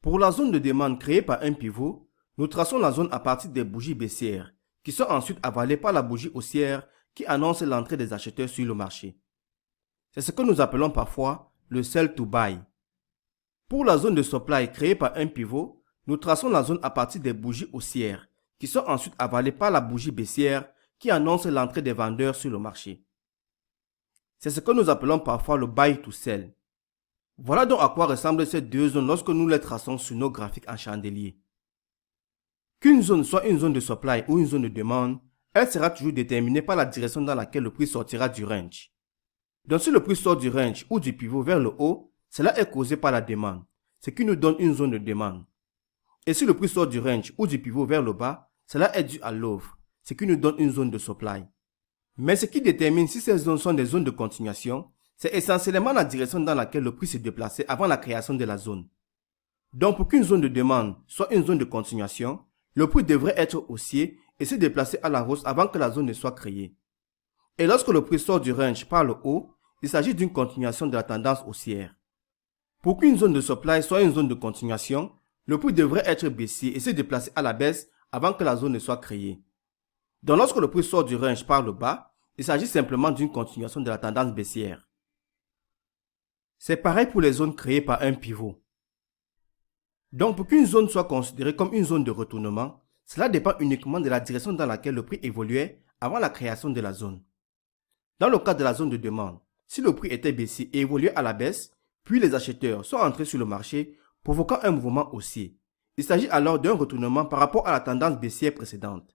Pour la zone de demande créée par un pivot, nous traçons la zone à partir des bougies baissières, qui sont ensuite avalées par la bougie haussière qui annonce l'entrée des acheteurs sur le marché. C'est ce que nous appelons parfois le sell to buy. Pour la zone de supply créée par un pivot, nous traçons la zone à partir des bougies haussières, qui sont ensuite avalées par la bougie baissière qui annonce l'entrée des vendeurs sur le marché. C'est ce que nous appelons parfois le buy to sell. Voilà donc à quoi ressemblent ces deux zones lorsque nous les traçons sur nos graphiques en chandelier. Qu'une zone soit une zone de supply ou une zone de demande, elle sera toujours déterminée par la direction dans laquelle le prix sortira du range. Donc si le prix sort du range ou du pivot vers le haut, cela est causé par la demande, ce qui nous donne une zone de demande. Et si le prix sort du range ou du pivot vers le bas, cela est dû à l'offre, ce qui nous donne une zone de supply. Mais ce qui détermine si ces zones sont des zones de continuation, c'est essentiellement la direction dans laquelle le prix s'est déplacé avant la création de la zone. Donc pour qu'une zone de demande soit une zone de continuation, le prix devrait être haussier et se déplacer à la hausse avant que la zone ne soit créée. Et lorsque le prix sort du range par le haut, il s'agit d'une continuation de la tendance haussière. Pour qu'une zone de supply soit une zone de continuation, le prix devrait être baissier et se déplacer à la baisse avant que la zone ne soit créée. Donc lorsque le prix sort du range par le bas, il s'agit simplement d'une continuation de la tendance baissière. C'est pareil pour les zones créées par un pivot. Donc pour qu'une zone soit considérée comme une zone de retournement, cela dépend uniquement de la direction dans laquelle le prix évoluait avant la création de la zone. Dans le cas de la zone de demande, si le prix était baissier et évoluait à la baisse, puis les acheteurs sont entrés sur le marché, provoquant un mouvement haussier. Il s'agit alors d'un retournement par rapport à la tendance baissière précédente.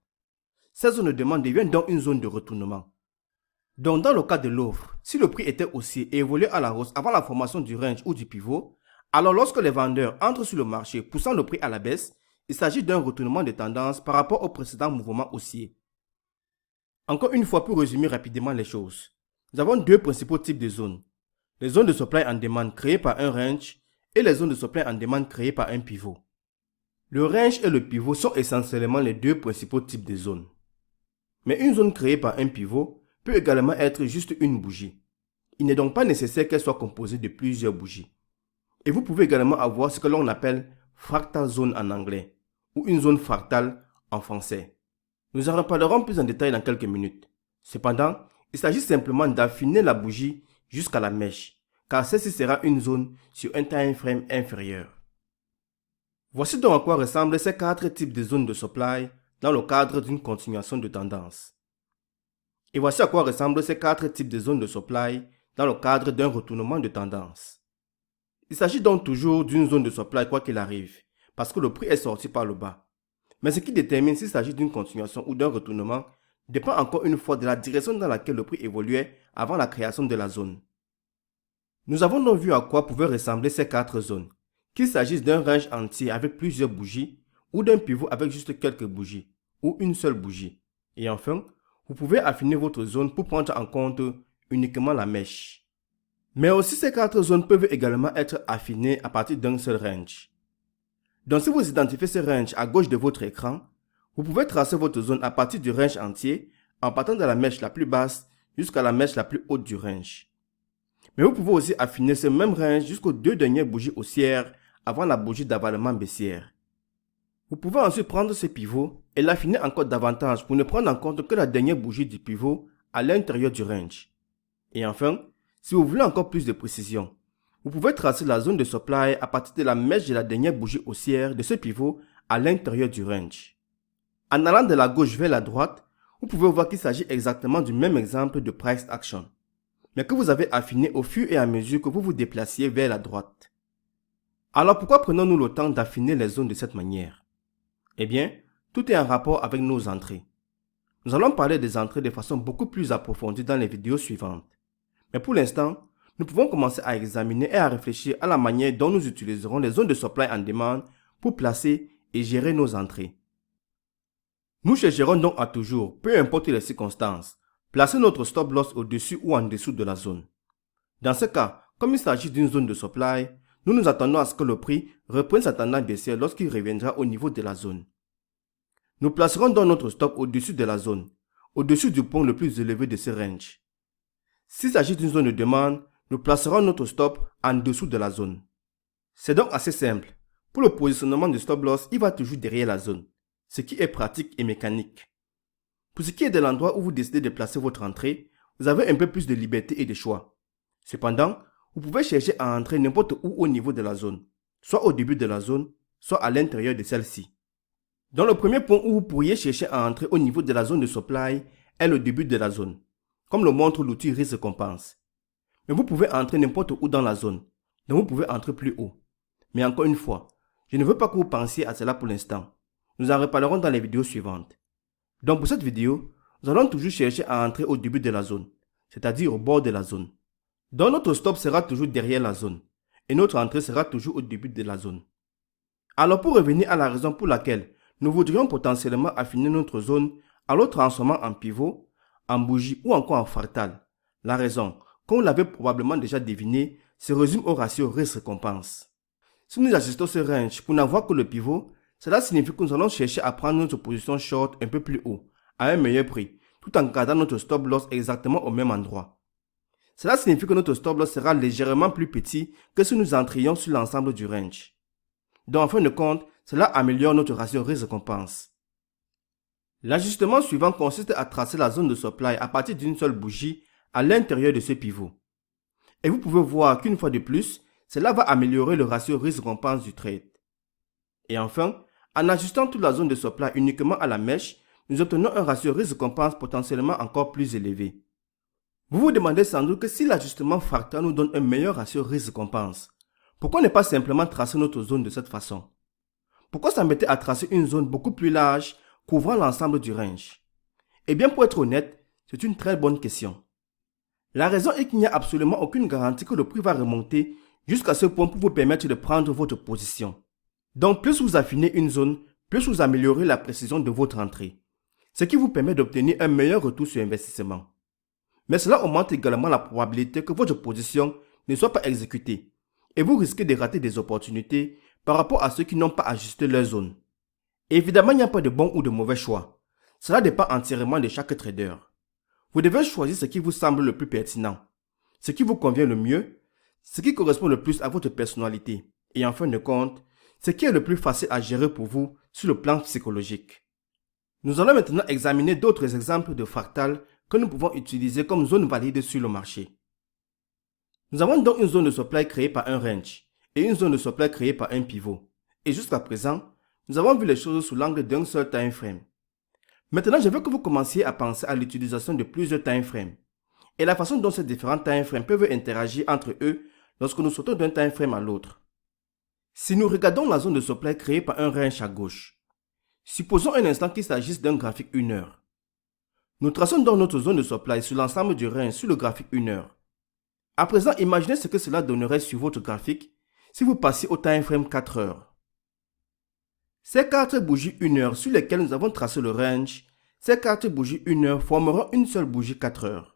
Cette zone de demande devient donc une zone de retournement. Donc dans le cas de l'offre, si le prix était haussier et évoluait à la hausse avant la formation du range ou du pivot, alors lorsque les vendeurs entrent sur le marché poussant le prix à la baisse, il s'agit d'un retournement de tendance par rapport au précédent mouvement haussier. Encore une fois, pour résumer rapidement les choses, nous avons deux principaux types de zones. Les zones de supply and demand créées par un range et les zones de supply and demand créées par un pivot. Le range et le pivot sont essentiellement les deux principaux types de zones. Mais une zone créée par un pivot peut également être juste une bougie. Il n'est donc pas nécessaire qu'elle soit composée de plusieurs bougies. Et vous pouvez également avoir ce que l'on appelle fractal zone en anglais ou une zone fractale en français. Nous en reparlerons plus en détail dans quelques minutes. Cependant, il s'agit simplement d'affiner la bougie jusqu'à la mèche, car celle-ci sera une zone sur un time frame inférieur. Voici donc à quoi ressemblent ces quatre types de zones de supply dans le cadre d'une continuation de tendance. Et voici à quoi ressemblent ces quatre types de zones de supply dans le cadre d'un retournement de tendance. Il s'agit donc toujours d'une zone de supply quoi qu'il arrive, parce que le prix est sorti par le bas. Mais ce qui détermine s'il s'agit d'une continuation ou d'un retournement dépend encore une fois de la direction dans laquelle le prix évoluait avant la création de la zone. Nous avons donc vu à quoi pouvaient ressembler ces quatre zones, qu'il s'agisse d'un range entier avec plusieurs bougies ou d'un pivot avec juste quelques bougies ou une seule bougie. Et enfin, vous pouvez affiner votre zone pour prendre en compte uniquement la mèche. Mais aussi ces quatre zones peuvent également être affinées à partir d'un seul range. Donc si vous identifiez ce range à gauche de votre écran, vous pouvez tracer votre zone à partir du range entier en partant de la mèche la plus basse jusqu'à la mèche la plus haute du range. Mais vous pouvez aussi affiner ce même range jusqu'aux deux dernières bougies haussières avant la bougie d'avalement baissière. Vous pouvez ensuite prendre ce pivot et l'affiner encore davantage pour ne prendre en compte que la dernière bougie du pivot à l'intérieur du range. Et enfin, si vous voulez encore plus de précision, vous pouvez tracer la zone de supply à partir de la mèche de la dernière bougie haussière de ce pivot à l'intérieur du range. En allant de la gauche vers la droite, vous pouvez voir qu'il s'agit exactement du même exemple de price action, mais que vous avez affiné au fur et à mesure que vous vous déplaciez vers la droite. Alors pourquoi prenons-nous le temps d'affiner les zones de cette manière? Eh bien, tout est en rapport avec nos entrées. Nous allons parler des entrées de façon beaucoup plus approfondie dans les vidéos suivantes. Mais pour l'instant, nous pouvons commencer à examiner et à réfléchir à la manière dont nous utiliserons les zones de supply and demand pour placer et gérer nos entrées. Nous chercherons donc à toujours, peu importe les circonstances, placer notre stop loss au-dessus ou en dessous de la zone. Dans ce cas, comme il s'agit d'une zone de supply, nous nous attendons à ce que le prix reprenne sa tendance baissière lorsqu'il reviendra au niveau de la zone. Nous placerons donc notre stop au-dessus de la zone, au-dessus du point le plus élevé de ce range. S'il s'agit d'une zone de demande, nous placerons notre stop en dessous de la zone. C'est donc assez simple. Pour le positionnement du stop loss, il va toujours derrière la zone, ce qui est pratique et mécanique. Pour ce qui est de l'endroit où vous décidez de placer votre entrée, vous avez un peu plus de liberté et de choix. Cependant, vous pouvez chercher à entrer n'importe où au niveau de la zone, soit au début de la zone, soit à l'intérieur de celle-ci. Donc le premier point où vous pourriez chercher à entrer au niveau de la zone de supply est le début de la zone, comme le montre l'outil risque-récompense. Mais vous pouvez entrer n'importe où dans la zone, donc vous pouvez entrer plus haut. Mais encore une fois, je ne veux pas que vous pensiez à cela pour l'instant. Nous en reparlerons dans les vidéos suivantes. Donc pour cette vidéo, nous allons toujours chercher à entrer au début de la zone, c'est-à-dire au bord de la zone. Donc notre stop sera toujours derrière la zone, et notre entrée sera toujours au début de la zone. Alors pour revenir à la raison pour laquelle nous voudrions potentiellement affiner notre zone en le transformant en pivot, en bougie ou encore en fractal, la raison, comme vous l'avez probablement déjà deviné, se résume au ratio risque-récompense. Si nous ajustons ce range pour n'avoir que le pivot, cela signifie que nous allons chercher à prendre notre position short un peu plus haut, à un meilleur prix, tout en gardant notre stop loss exactement au même endroit. Cela signifie que notre stop loss sera légèrement plus petit que si nous entrions sur l'ensemble du range. Donc en fin de compte, cela améliore notre ratio risque-récompense. L'ajustement suivant consiste à tracer la zone de supply à partir d'une seule bougie à l'intérieur de ce pivot. Et vous pouvez voir qu'une fois de plus, cela va améliorer le ratio risque-récompense du trade. Et enfin, en ajustant toute la zone de supply uniquement à la mèche, nous obtenons un ratio risque-récompense potentiellement encore plus élevé. Vous vous demandez sans doute que si l'ajustement fractal nous donne un meilleur ratio risque-récompense, pourquoi ne pas simplement tracer notre zone de cette façon? Pourquoi s'embêter à tracer une zone beaucoup plus large couvrant l'ensemble du range? Eh bien, pour être honnête, c'est une très bonne question. La raison est qu'il n'y a absolument aucune garantie que le prix va remonter jusqu'à ce point pour vous permettre de prendre votre position. Donc, plus vous affinez une zone, plus vous améliorez la précision de votre entrée, ce qui vous permet d'obtenir un meilleur retour sur investissement. Mais cela augmente également la probabilité que votre position ne soit pas exécutée et vous risquez de rater des opportunités par rapport à ceux qui n'ont pas ajusté leur zone. Évidemment, il n'y a pas de bon ou de mauvais choix. Cela dépend entièrement de chaque trader. Vous devez choisir ce qui vous semble le plus pertinent, ce qui vous convient le mieux, ce qui correspond le plus à votre personnalité et en fin de compte, ce qui est le plus facile à gérer pour vous sur le plan psychologique. Nous allons maintenant examiner d'autres exemples de fractales que nous pouvons utiliser comme zone valide sur le marché. Nous avons donc une zone de supply créée par un range et une zone de supply créée par un pivot. Et jusqu'à présent, nous avons vu les choses sous l'angle d'un seul time frame. Maintenant, je veux que vous commenciez à penser à l'utilisation de plusieurs time frames et la façon dont ces différents time frames peuvent interagir entre eux lorsque nous sautons d'un time frame à l'autre. Si nous regardons la zone de supply créée par un range à gauche, supposons un instant qu'il s'agisse d'un graphique 1 heure. Nous traçons donc notre zone de supply sur l'ensemble du range sur le graphique 1 heure. À présent, imaginez ce que cela donnerait sur votre graphique si vous passiez au time frame 4 heures. Ces 4 bougies 1 heure sur lesquelles nous avons tracé le range, ces 4 bougies 1 heure formeront une seule bougie 4 heures.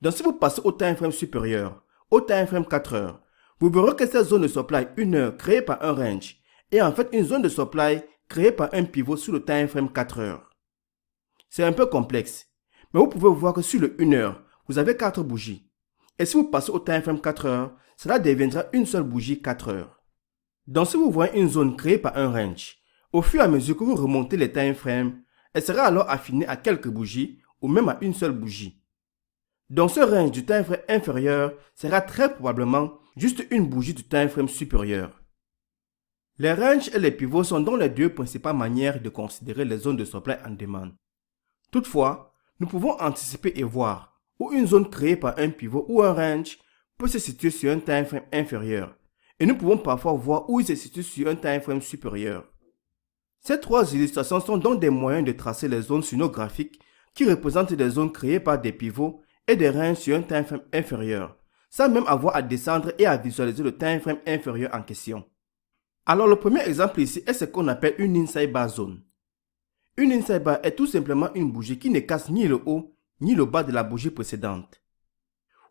Donc si vous passez au time frame supérieur, au time frame 4 heures, vous verrez que cette zone de supply 1 heure créée par un range est en fait une zone de supply créée par un pivot sur le time frame 4 heures. C'est un peu complexe, mais vous pouvez voir que sur le 1 heure, vous avez 4 bougies. Et si vous passez au time frame 4 heures, cela deviendra une seule bougie 4 heures. Donc si vous voyez une zone créée par un range, au fur et à mesure que vous remontez les time frames, elle sera alors affinée à quelques bougies ou même à une seule bougie. Donc ce range du time frame inférieur sera très probablement juste une bougie du time frame supérieur. Les ranges et les pivots sont donc les deux principales manières de considérer les zones de supply en demande. Toutefois, nous pouvons anticiper et voir où une zone créée par un pivot ou un range peut se situer sur un time frame inférieur et nous pouvons parfois voir où il se situe sur un time frame supérieur. Ces trois illustrations sont donc des moyens de tracer les zones sur nos graphiques qui représentent des zones créées par des pivots et des ranges sur un time frame inférieur, sans même avoir à descendre et à visualiser le time frame inférieur en question. Alors le premier exemple ici est ce qu'on appelle une inside bar zone. Une inside bar est tout simplement une bougie qui ne casse ni le haut ni le bas de la bougie précédente.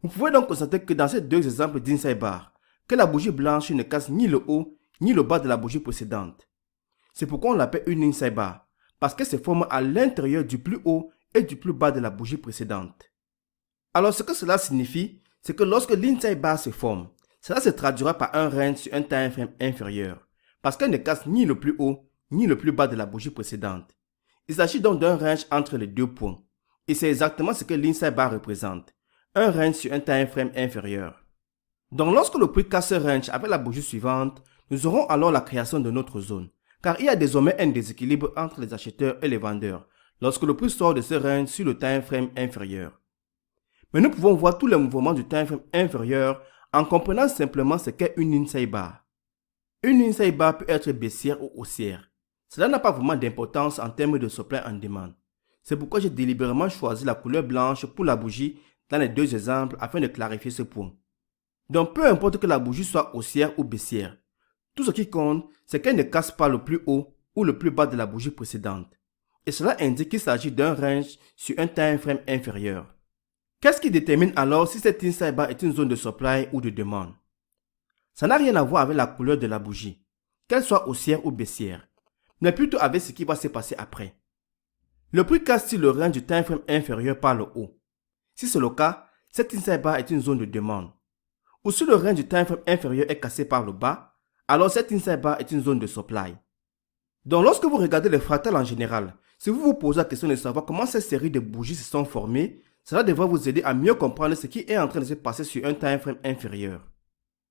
Vous pouvez donc constater que dans ces deux exemples d'inside bar, que la bougie blanche ne casse ni le haut ni le bas de la bougie précédente. C'est pourquoi on l'appelle une inside bar, parce qu'elle se forme à l'intérieur du plus haut et du plus bas de la bougie précédente. Alors ce que cela signifie, c'est que lorsque l'inside bar se forme, cela se traduira par un range sur un time frame inférieur, parce qu'elle ne casse ni le plus haut ni le plus bas de la bougie précédente. Il s'agit donc d'un range entre les deux points, et c'est exactement ce que l'inside bar représente, un range sur un time frame inférieur. Donc lorsque le prix casse ce range avec la bougie suivante, nous aurons alors la création de notre zone, car il y a désormais un déséquilibre entre les acheteurs et les vendeurs lorsque le prix sort de ce range sur le time frame inférieur. Mais nous pouvons voir tous les mouvements du time frame inférieur en comprenant simplement ce qu'est une inside bar. Une inside bar peut être baissière ou haussière. Cela n'a pas vraiment d'importance en termes de supply en demande. C'est pourquoi j'ai délibérément choisi la couleur blanche pour la bougie dans les deux exemples afin de clarifier ce point. Donc peu importe que la bougie soit haussière ou baissière, tout ce qui compte, c'est qu'elle ne casse pas le plus haut ou le plus bas de la bougie précédente. Et cela indique qu'il s'agit d'un range sur un time frame inférieur. Qu'est-ce qui détermine alors si cette inside bar est une zone de supply ou de demande? Ça n'a rien à voir avec la couleur de la bougie, qu'elle soit haussière ou baissière, mais plutôt avec ce qui va se passer après. Le prix casse-t-il le range du time frame inférieur par le haut? Si c'est le cas, cette inside bar est une zone de demande. Ou si le range du time frame inférieur est cassé par le bas, alors cette inside bar est une zone de supply. Donc lorsque vous regardez les fractales en général, si vous vous posez la question de savoir comment cette série de bougies se sont formées, cela devrait vous aider à mieux comprendre ce qui est en train de se passer sur un time frame inférieur.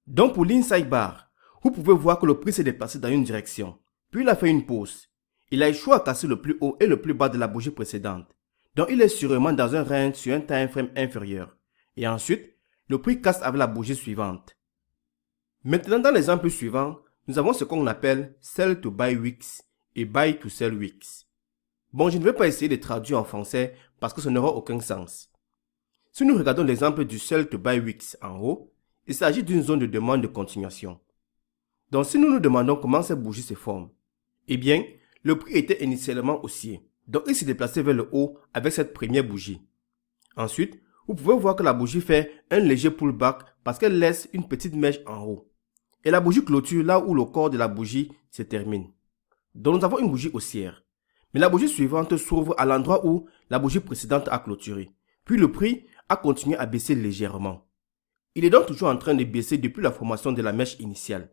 Donc pour l'inside bar, vous pouvez voir que le prix s'est déplacé dans une direction, puis il a fait une pause. Il a échoué à casser le plus haut et le plus bas de la bougie précédente. Donc il est sûrement dans un range sur un time frame inférieur. Et ensuite, le prix casse avec la bougie suivante. Maintenant dans l'exemple suivant, nous avons ce qu'on appelle Sell to Buy Wicks et Buy to Sell Wicks. Bon, je ne vais pas essayer de traduire en français parce que ça n'aura aucun sens. Si nous regardons l'exemple du Sell to Buy Wicks en haut, il s'agit d'une zone de demande de continuation. Donc si nous nous demandons comment cette bougie se forme, eh bien, le prix était initialement haussier. Donc il s'est déplacé vers le haut avec cette première bougie. Ensuite, vous pouvez voir que la bougie fait un léger pullback parce qu'elle laisse une petite mèche en haut. Et la bougie clôture là où le corps de la bougie se termine. Donc nous avons une bougie haussière. Mais la bougie suivante s'ouvre à l'endroit où la bougie précédente a clôturé. Puis le prix a continué à baisser légèrement. Il est donc toujours en train de baisser depuis la formation de la mèche initiale.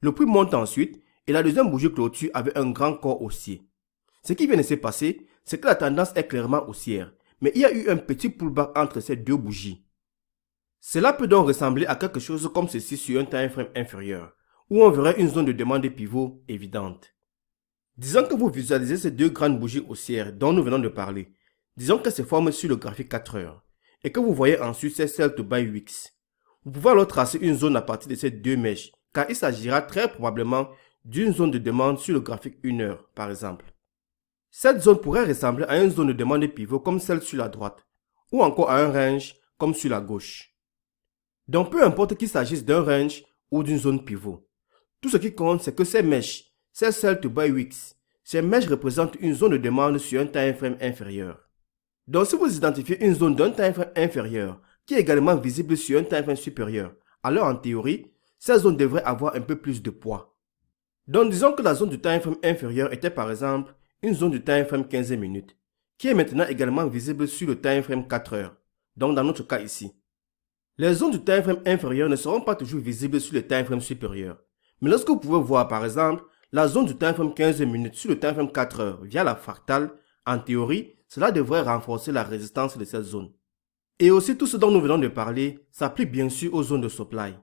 Le prix monte ensuite et la deuxième bougie clôture avait un grand corps haussier. Ce qui vient de se passer, c'est que la tendance est clairement haussière, mais il y a eu un petit pullback entre ces deux bougies. Cela peut donc ressembler à quelque chose comme ceci sur un time frame inférieur, où on verrait une zone de demande pivot évidente. Disons que vous visualisez ces deux grandes bougies haussières dont nous venons de parler. Disons qu'elles se forment sur le graphique 4 heures, et que vous voyez ensuite ces Sell to Buy Wicks. Vous pouvez alors tracer une zone à partir de ces deux mèches, car il s'agira très probablement d'une zone de demande sur le graphique 1 heure, par exemple. Cette zone pourrait ressembler à une zone de demande pivot comme celle sur la droite, ou encore à un range comme sur la gauche. Donc peu importe qu'il s'agisse d'un range ou d'une zone pivot, tout ce qui compte c'est que ces mèches, ces Sell to Buy Wicks, ces mèches représentent une zone de demande sur un time frame inférieur. Donc si vous identifiez une zone d'un time frame inférieur qui est également visible sur un time frame supérieur, alors en théorie, cette zone devrait avoir un peu plus de poids. Donc disons que la zone du time frame inférieur était par exemple une zone du time frame 15 minutes, qui est maintenant également visible sur le time frame 4 heures, donc dans notre cas ici. Les zones du time frame inférieur ne seront pas toujours visibles sur le time frame supérieur. Mais lorsque vous pouvez voir par exemple la zone du time frame 15 minutes sur le time frame 4 heures via la fractale, en théorie, cela devrait renforcer la résistance de cette zone. Et aussi tout ce dont nous venons de parler s'applique bien sûr aux zones de supply.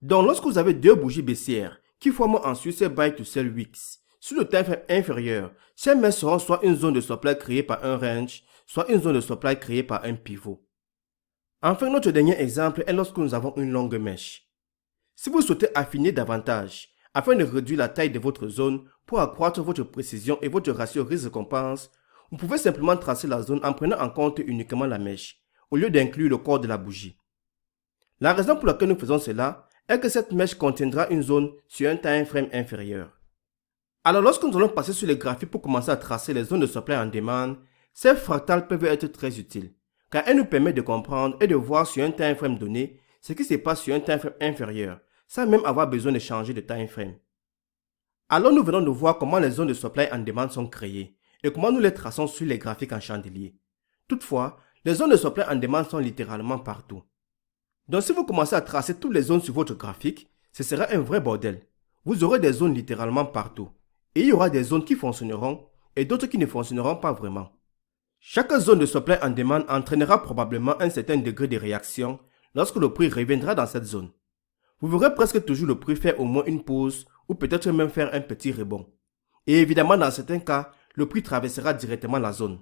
Donc lorsque vous avez deux bougies baissières qui forment ensuite ces Buy to Sell Wicks, sur le time frame inférieur, ces mèches seront soit une zone de supply créée par un range, soit une zone de supply créée par un pivot. Enfin, notre dernier exemple est lorsque nous avons une longue mèche. Si vous souhaitez affiner davantage, afin de réduire la taille de votre zone pour accroître votre précision et votre ratio risque-récompense, vous pouvez simplement tracer la zone en prenant en compte uniquement la mèche, au lieu d'inclure le corps de la bougie. La raison pour laquelle nous faisons cela est que cette mèche contiendra une zone sur un time frame inférieur. Alors lorsque nous allons passer sur les graphiques pour commencer à tracer les zones de supply en demande, ces fractales peuvent être très utiles, car elles nous permettent de comprendre et de voir sur un time frame donné ce qui se passe sur un time frame inférieur, sans même avoir besoin de changer de time frame. Alors nous venons de voir comment les zones de supply en demande sont créées et comment nous les traçons sur les graphiques en chandelier. Toutefois, les zones de supply en demande sont littéralement partout. Donc si vous commencez à tracer toutes les zones sur votre graphique, ce sera un vrai bordel. Vous aurez des zones littéralement partout. Et il y aura des zones qui fonctionneront et d'autres qui ne fonctionneront pas vraiment. Chaque zone de supply en demande entraînera probablement un certain degré de réaction lorsque le prix reviendra dans cette zone. Vous verrez presque toujours le prix faire au moins une pause ou peut-être même faire un petit rebond. Et évidemment, dans certains cas, le prix traversera directement la zone.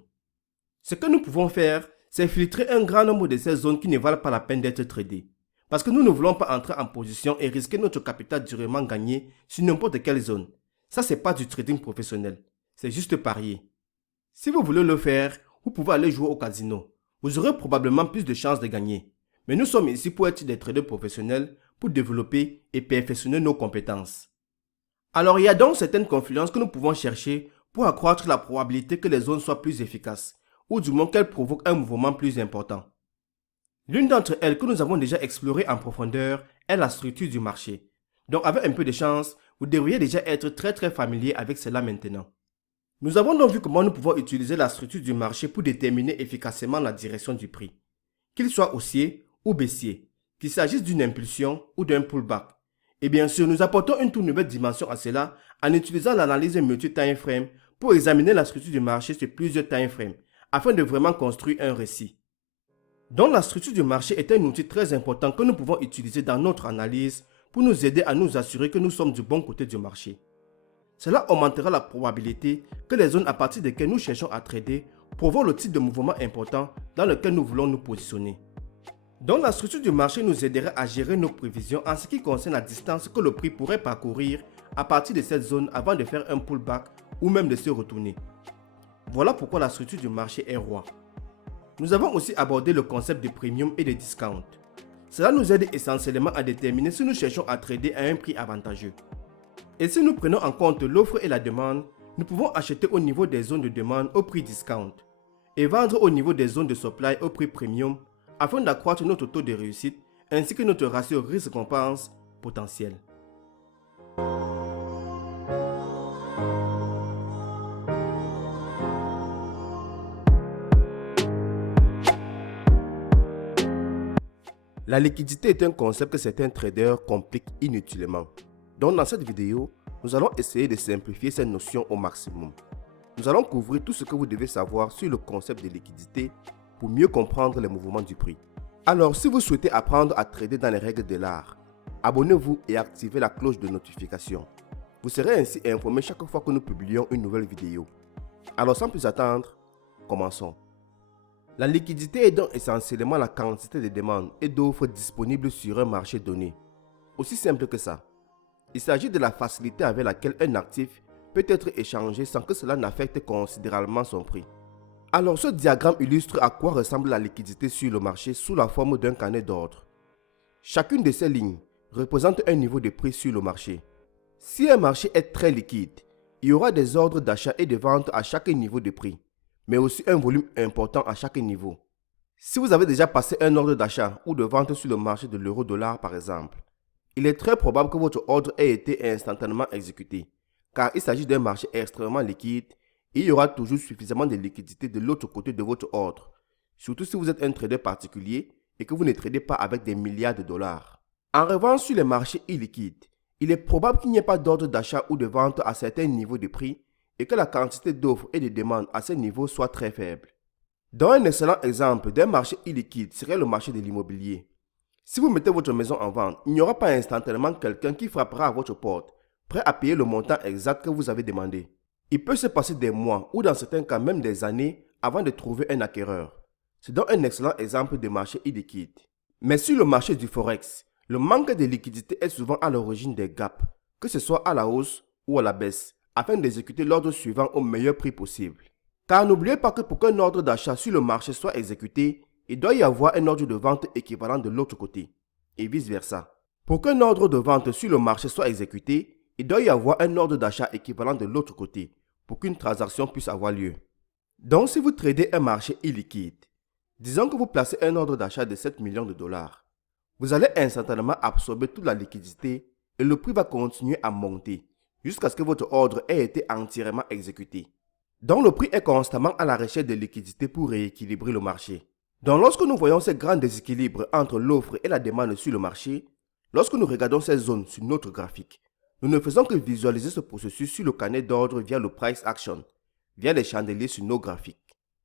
Ce que nous pouvons faire, c'est filtrer un grand nombre de ces zones qui ne valent pas la peine d'être tradées. Parce que nous ne voulons pas entrer en position et risquer notre capital durement gagné sur n'importe quelle zone. Ça, c'est pas du trading professionnel. C'est juste parier. Si vous voulez le faire, vous pouvez aller jouer au casino. Vous aurez probablement plus de chances de gagner. Mais nous sommes ici pour être des traders professionnels, pour développer et perfectionner nos compétences. Alors il y a donc certaines confluences que nous pouvons chercher pour accroître la probabilité que les zones soient plus efficaces, ou du moins qu'elles provoquent un mouvement plus important. L'une d'entre elles que nous avons déjà explorée en profondeur est la structure du marché. Donc avec un peu de chance, vous devriez déjà être très familier avec cela maintenant. Nous avons donc vu comment nous pouvons utiliser la structure du marché pour déterminer efficacement la direction du prix, qu'il soit haussier ou baissier, qu'il s'agisse d'une impulsion ou d'un pullback. Et bien sûr, nous apportons une toute nouvelle dimension à cela en utilisant l'analyse multi-time frame pour examiner la structure du marché sur plusieurs time frames afin de vraiment construire un récit. Donc la structure du marché est un outil très important que nous pouvons utiliser dans notre analyse pour nous aider à nous assurer que nous sommes du bon côté du marché. Cela augmentera la probabilité que les zones à partir desquelles nous cherchons à trader provoquent le type de mouvement important dans lequel nous voulons nous positionner. Donc la structure du marché nous aidera à gérer nos prévisions en ce qui concerne la distance que le prix pourrait parcourir à partir de cette zone avant de faire un pullback ou même de se retourner. Voilà pourquoi la structure du marché est roi. Nous avons aussi abordé le concept de premium et de discount. Cela nous aide essentiellement à déterminer si nous cherchons à trader à un prix avantageux. Et si nous prenons en compte l'offre et la demande, nous pouvons acheter au niveau des zones de demande au prix discount et vendre au niveau des zones de supply au prix premium afin d'accroître notre taux de réussite ainsi que notre ratio risque-récompense potentiel. La liquidité est un concept que certains traders compliquent inutilement. Donc dans cette vidéo, nous allons essayer de simplifier cette notion au maximum. Nous allons couvrir tout ce que vous devez savoir sur le concept de liquidité pour mieux comprendre les mouvements du prix. Alors si vous souhaitez apprendre à trader dans les règles de l'art, abonnez-vous et activez la cloche de notification. Vous serez ainsi informé chaque fois que nous publions une nouvelle vidéo. Alors sans plus attendre, commençons. La liquidité est donc essentiellement la quantité de demandes et d'offres disponibles sur un marché donné. Aussi simple que ça. Il s'agit de la facilité avec laquelle un actif peut être échangé sans que cela n'affecte considérablement son prix. Alors ce diagramme illustre à quoi ressemble la liquidité sur le marché sous la forme d'un carnet d'ordre. Chacune de ces lignes représente un niveau de prix sur le marché. Si un marché est très liquide, il y aura des ordres d'achat et de vente à chaque niveau de prix, mais aussi un volume important à chaque niveau. Si vous avez déjà passé un ordre d'achat ou de vente sur le marché de l'euro-dollar par exemple, il est très probable que votre ordre ait été instantanément exécuté, car il s'agit d'un marché extrêmement liquide et il y aura toujours suffisamment de liquidité de l'autre côté de votre ordre, surtout si vous êtes un trader particulier et que vous ne tradez pas avec des milliards de dollars. En revanche, sur les marchés illiquides, il est probable qu'il n'y ait pas d'ordre d'achat ou de vente à certains niveaux de prix et que la quantité d'offres et de demandes à ces niveaux soit très faible. Dans un excellent exemple d'un marché illiquide serait le marché de l'immobilier. Si vous mettez votre maison en vente, il n'y aura pas instantanément quelqu'un qui frappera à votre porte, prêt à payer le montant exact que vous avez demandé. Il peut se passer des mois ou dans certains cas même des années avant de trouver un acquéreur. C'est donc un excellent exemple de marché illiquide. Mais sur le marché du Forex, le manque de liquidité est souvent à l'origine des gaps, que ce soit à la hausse ou à la baisse, afin d'exécuter l'ordre suivant au meilleur prix possible. Car n'oubliez pas que pour qu'un ordre d'achat sur le marché soit exécuté, il doit y avoir un ordre de vente équivalent de l'autre côté, et vice-versa. Pour qu'un ordre de vente sur le marché soit exécuté, il doit y avoir un ordre d'achat équivalent de l'autre côté, pour qu'une transaction puisse avoir lieu. Donc si vous tradez un marché illiquide, disons que vous placez un ordre d'achat de 7 millions de dollars, vous allez instantanément absorber toute la liquidité et le prix va continuer à monter jusqu'à ce que votre ordre ait été entièrement exécuté. Donc le prix est constamment à la recherche de liquidité pour rééquilibrer le marché. Donc lorsque nous voyons ces grands déséquilibres entre l'offre et la demande sur le marché, lorsque nous regardons ces zones sur notre graphique, nous ne faisons que visualiser ce processus sur le carnet d'ordre via le price action, via les chandeliers sur nos graphiques.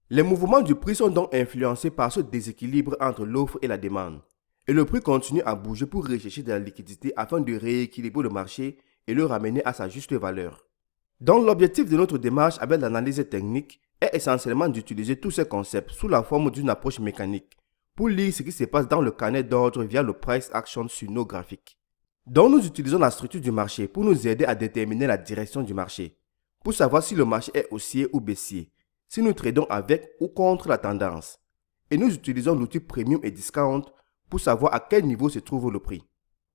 Les mouvements du prix sont donc influencés par ce déséquilibre entre l'offre et la demande. Et le prix continue à bouger pour rechercher de la liquidité afin de rééquilibrer le marché et le ramener à sa juste valeur. Donc l'objectif de notre démarche avec l'analyse technique est essentiellement d'utiliser tous ces concepts sous la forme d'une approche mécanique pour lire ce qui se passe dans le carnet d'ordre via le price action sur nos graphiques. Donc nous utilisons la structure du marché pour nous aider à déterminer la direction du marché, pour savoir si le marché est haussier ou baissier, si nous tradons avec ou contre la tendance. Et nous utilisons l'outil Premium et Discount pour savoir à quel niveau se trouve le prix.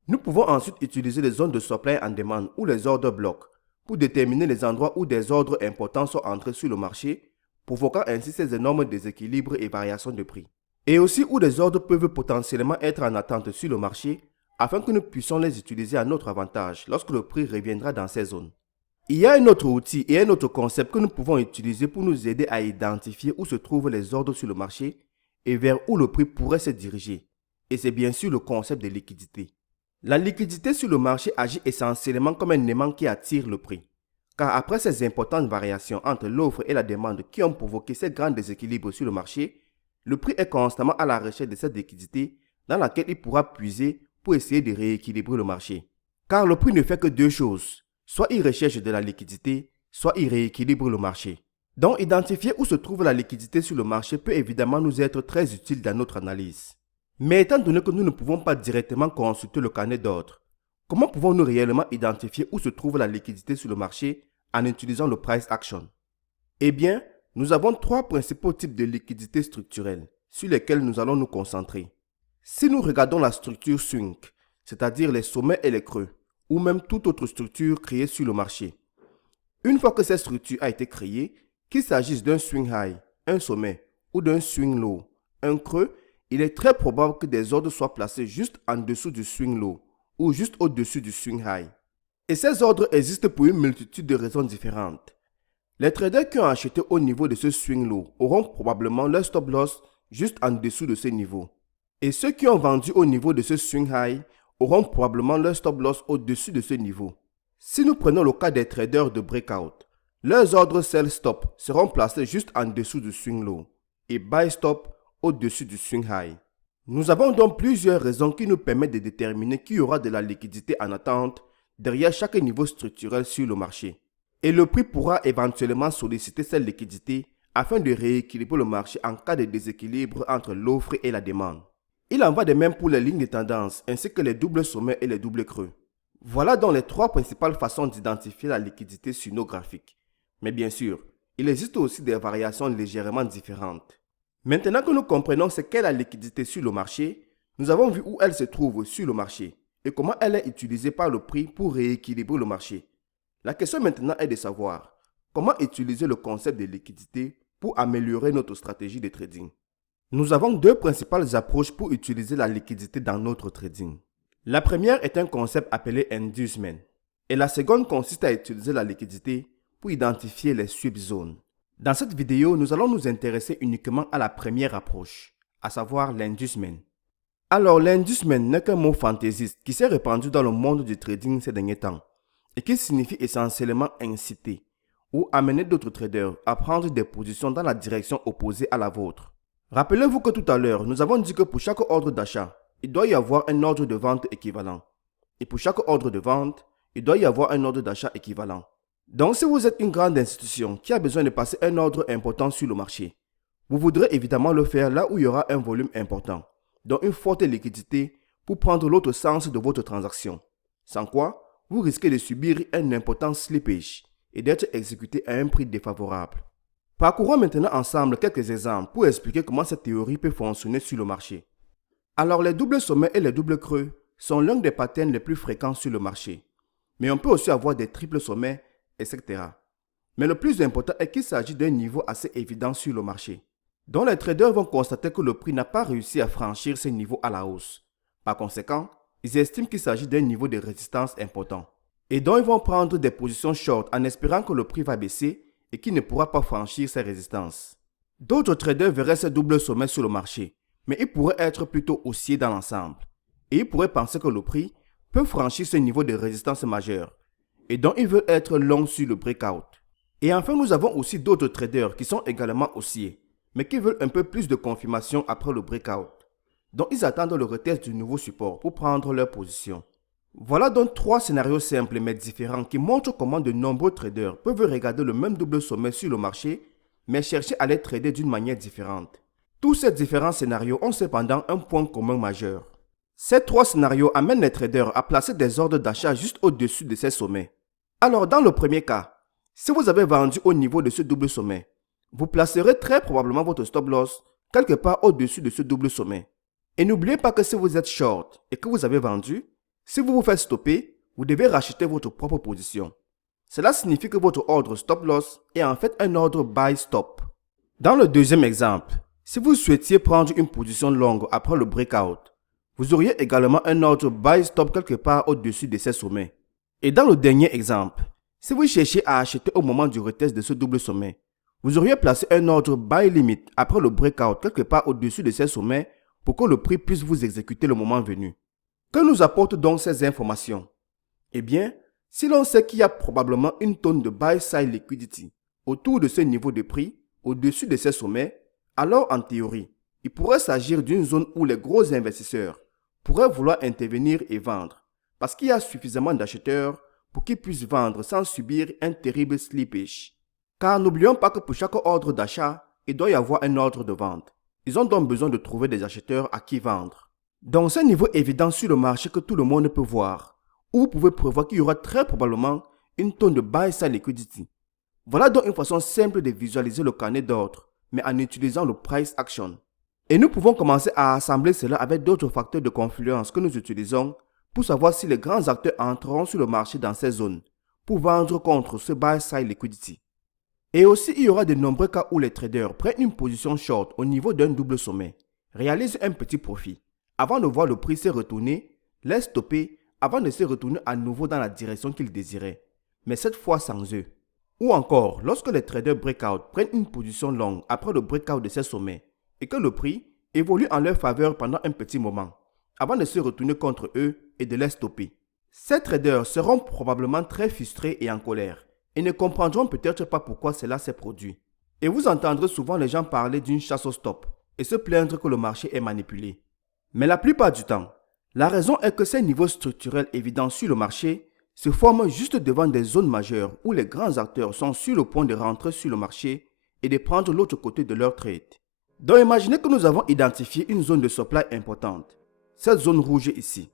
Nous pouvons ensuite utiliser les zones de supply and demand ou les ordres blocs pour déterminer les endroits où des ordres importants sont entrés sur le marché, provoquant ainsi ces énormes déséquilibres et variations de prix. Et aussi où des ordres peuvent potentiellement être en attente sur le marché afin que nous puissions les utiliser à notre avantage lorsque le prix reviendra dans ces zones. Il y a un autre outil et un autre concept que nous pouvons utiliser pour nous aider à identifier où se trouvent les ordres sur le marché et vers où le prix pourrait se diriger. Et c'est bien sûr le concept de liquidité. La liquidité sur le marché agit essentiellement comme un aimant qui attire le prix. Car après ces importantes variations entre l'offre et la demande qui ont provoqué ces grands déséquilibres sur le marché, le prix est constamment à la recherche de cette liquidité dans laquelle il pourra puiser pour essayer de rééquilibrer le marché. Car le prix ne fait que deux choses. Soit il recherche de la liquidité, soit il rééquilibre le marché. Donc, identifier où se trouve la liquidité sur le marché peut évidemment nous être très utile dans notre analyse. Mais étant donné que nous ne pouvons pas directement consulter le carnet d'ordre, comment pouvons-nous réellement identifier où se trouve la liquidité sur le marché en utilisant le price action? Eh bien, nous avons trois principaux types de liquidité structurelle sur lesquels nous allons nous concentrer. Si nous regardons la structure swing, c'est-à-dire les sommets et les creux, ou même toute autre structure créée sur le marché. Une fois que cette structure a été créée, qu'il s'agisse d'un swing high, un sommet, ou d'un swing low, un creux, il est très probable que des ordres soient placés juste en dessous du swing low, ou juste au-dessus du swing high. Et ces ordres existent pour une multitude de raisons différentes. Les traders qui ont acheté au niveau de ce swing low auront probablement leur stop loss juste en dessous de ce niveau. Et ceux qui ont vendu au niveau de ce swing high auront probablement leur stop loss au-dessus de ce niveau. Si nous prenons le cas des traders de breakout, leurs ordres sell stop seront placés juste en dessous du swing low et buy stop au-dessus du swing high. Nous avons donc plusieurs raisons qui nous permettent de déterminer qu'il y aura de la liquidité en attente derrière chaque niveau structurel sur le marché. Et le prix pourra éventuellement solliciter cette liquidité afin de rééquilibrer le marché en cas de déséquilibre entre l'offre et la demande. Il en va de même pour les lignes de tendance ainsi que les doubles sommets et les doubles creux. Voilà donc les trois principales façons d'identifier la liquidité sur nos graphiques. Mais bien sûr, il existe aussi des variations légèrement différentes. Maintenant que nous comprenons ce qu'est la liquidité sur le marché, nous avons vu où elle se trouve sur le marché et comment elle est utilisée par le prix pour rééquilibrer le marché. La question maintenant est de savoir comment utiliser le concept de liquidité pour améliorer notre stratégie de trading. Nous avons deux principales approches pour utiliser la liquidité dans notre trading. La première est un concept appelé inducement et la seconde consiste à utiliser la liquidité pour identifier les sweep zones. Dans cette vidéo, nous allons nous intéresser uniquement à la première approche, à savoir l'inducement. Alors, l'inducement n'est qu'un mot fantaisiste qui s'est répandu dans le monde du trading ces derniers temps et qui signifie essentiellement inciter ou amener d'autres traders à prendre des positions dans la direction opposée à la vôtre. Rappelez-vous que tout à l'heure, nous avons dit que pour chaque ordre d'achat, il doit y avoir un ordre de vente équivalent. Et pour chaque ordre de vente, il doit y avoir un ordre d'achat équivalent. Donc, si vous êtes une grande institution qui a besoin de passer un ordre important sur le marché, vous voudrez évidemment le faire là où il y aura un volume important, donc une forte liquidité pour prendre l'autre sens de votre transaction. Sans quoi, vous risquez de subir un important slippage et d'être exécuté à un prix défavorable. Parcourons maintenant ensemble quelques exemples pour expliquer comment cette théorie peut fonctionner sur le marché. Alors, les doubles sommets et les doubles creux sont l'un des patterns les plus fréquents sur le marché. Mais on peut aussi avoir des triples sommets, etc. Mais le plus important est qu'il s'agit d'un niveau assez évident sur le marché, dont les traders vont constater que le prix n'a pas réussi à franchir ces niveaux à la hausse. Par conséquent, ils estiment qu'il s'agit d'un niveau de résistance important. Et donc ils vont prendre des positions short en espérant que le prix va baisser et qu'il ne pourra pas franchir ces résistances. D'autres traders verraient ces doubles sommets sur le marché, mais ils pourraient être plutôt haussiers dans l'ensemble. Et ils pourraient penser que le prix peut franchir ce niveau de résistance majeure, et donc ils veulent être longs sur le breakout. Et enfin, nous avons aussi d'autres traders qui sont également haussiers, mais qui veulent un peu plus de confirmation après le breakout. Donc ils attendent le retest du nouveau support pour prendre leur position. Voilà donc trois scénarios simples mais différents qui montrent comment de nombreux traders peuvent regarder le même double sommet sur le marché, mais chercher à les trader d'une manière différente. Tous ces différents scénarios ont cependant un point commun majeur. Ces trois scénarios amènent les traders à placer des ordres d'achat juste au-dessus de ces sommets. Alors dans le premier cas, si vous avez vendu au niveau de ce double sommet, vous placerez très probablement votre stop loss quelque part au-dessus de ce double sommet. Et n'oubliez pas que si vous êtes short et que vous avez vendu, si vous vous faites stopper, vous devez racheter votre propre position. Cela signifie que votre ordre stop loss est en fait un ordre buy stop. Dans le deuxième exemple, si vous souhaitiez prendre une position longue après le breakout, vous auriez également un ordre buy stop quelque part au-dessus de ces sommets. Et dans le dernier exemple, si vous cherchez à acheter au moment du retest de ce double sommet, vous auriez placé un ordre buy limit après le breakout quelque part au-dessus de ces sommets pour que le prix puisse vous exécuter le moment venu. Que nous apportent donc ces informations? Eh bien, si l'on sait qu'il y a probablement une tonne de buy side liquidity autour de ce niveau de prix, au-dessus de ces sommets, alors en théorie, il pourrait s'agir d'une zone où les gros investisseurs pourraient vouloir intervenir et vendre, parce qu'il y a suffisamment d'acheteurs pour qu'ils puissent vendre sans subir un terrible slippage. Car n'oublions pas que pour chaque ordre d'achat, il doit y avoir un ordre de vente. Ils ont donc besoin de trouver des acheteurs à qui vendre. Donc c'est un niveau évident sur le marché que tout le monde peut voir, où vous pouvez prévoir qu'il y aura très probablement une tonne de buy side liquidity. Voilà donc une façon simple de visualiser le carnet d'ordre, mais en utilisant le price action. Et nous pouvons commencer à assembler cela avec d'autres facteurs de confluence que nous utilisons pour savoir si les grands acteurs entreront sur le marché dans ces zones, pour vendre contre ce buy side liquidity. Et aussi, il y aura de nombreux cas où les traders prennent une position short au niveau d'un double sommet, réalisent un petit profit, avant de voir le prix se retourner, les stopper avant de se retourner à nouveau dans la direction qu'ils désiraient, mais cette fois sans eux. Ou encore, lorsque les traders breakout prennent une position longue après le breakout de ces sommets et que le prix évolue en leur faveur pendant un petit moment, avant de se retourner contre eux et de les stopper. Ces traders seront probablement très frustrés et en colère et ne comprendront peut-être pas pourquoi cela s'est produit. Et vous entendrez souvent les gens parler d'une chasse au stop et se plaindre que le marché est manipulé. Mais la plupart du temps, la raison est que ces niveaux structurels évidents sur le marché se forment juste devant des zones majeures où les grands acteurs sont sur le point de rentrer sur le marché et de prendre l'autre côté de leur trade. Donc imaginez que nous avons identifié une zone de supply importante, cette zone rouge ici.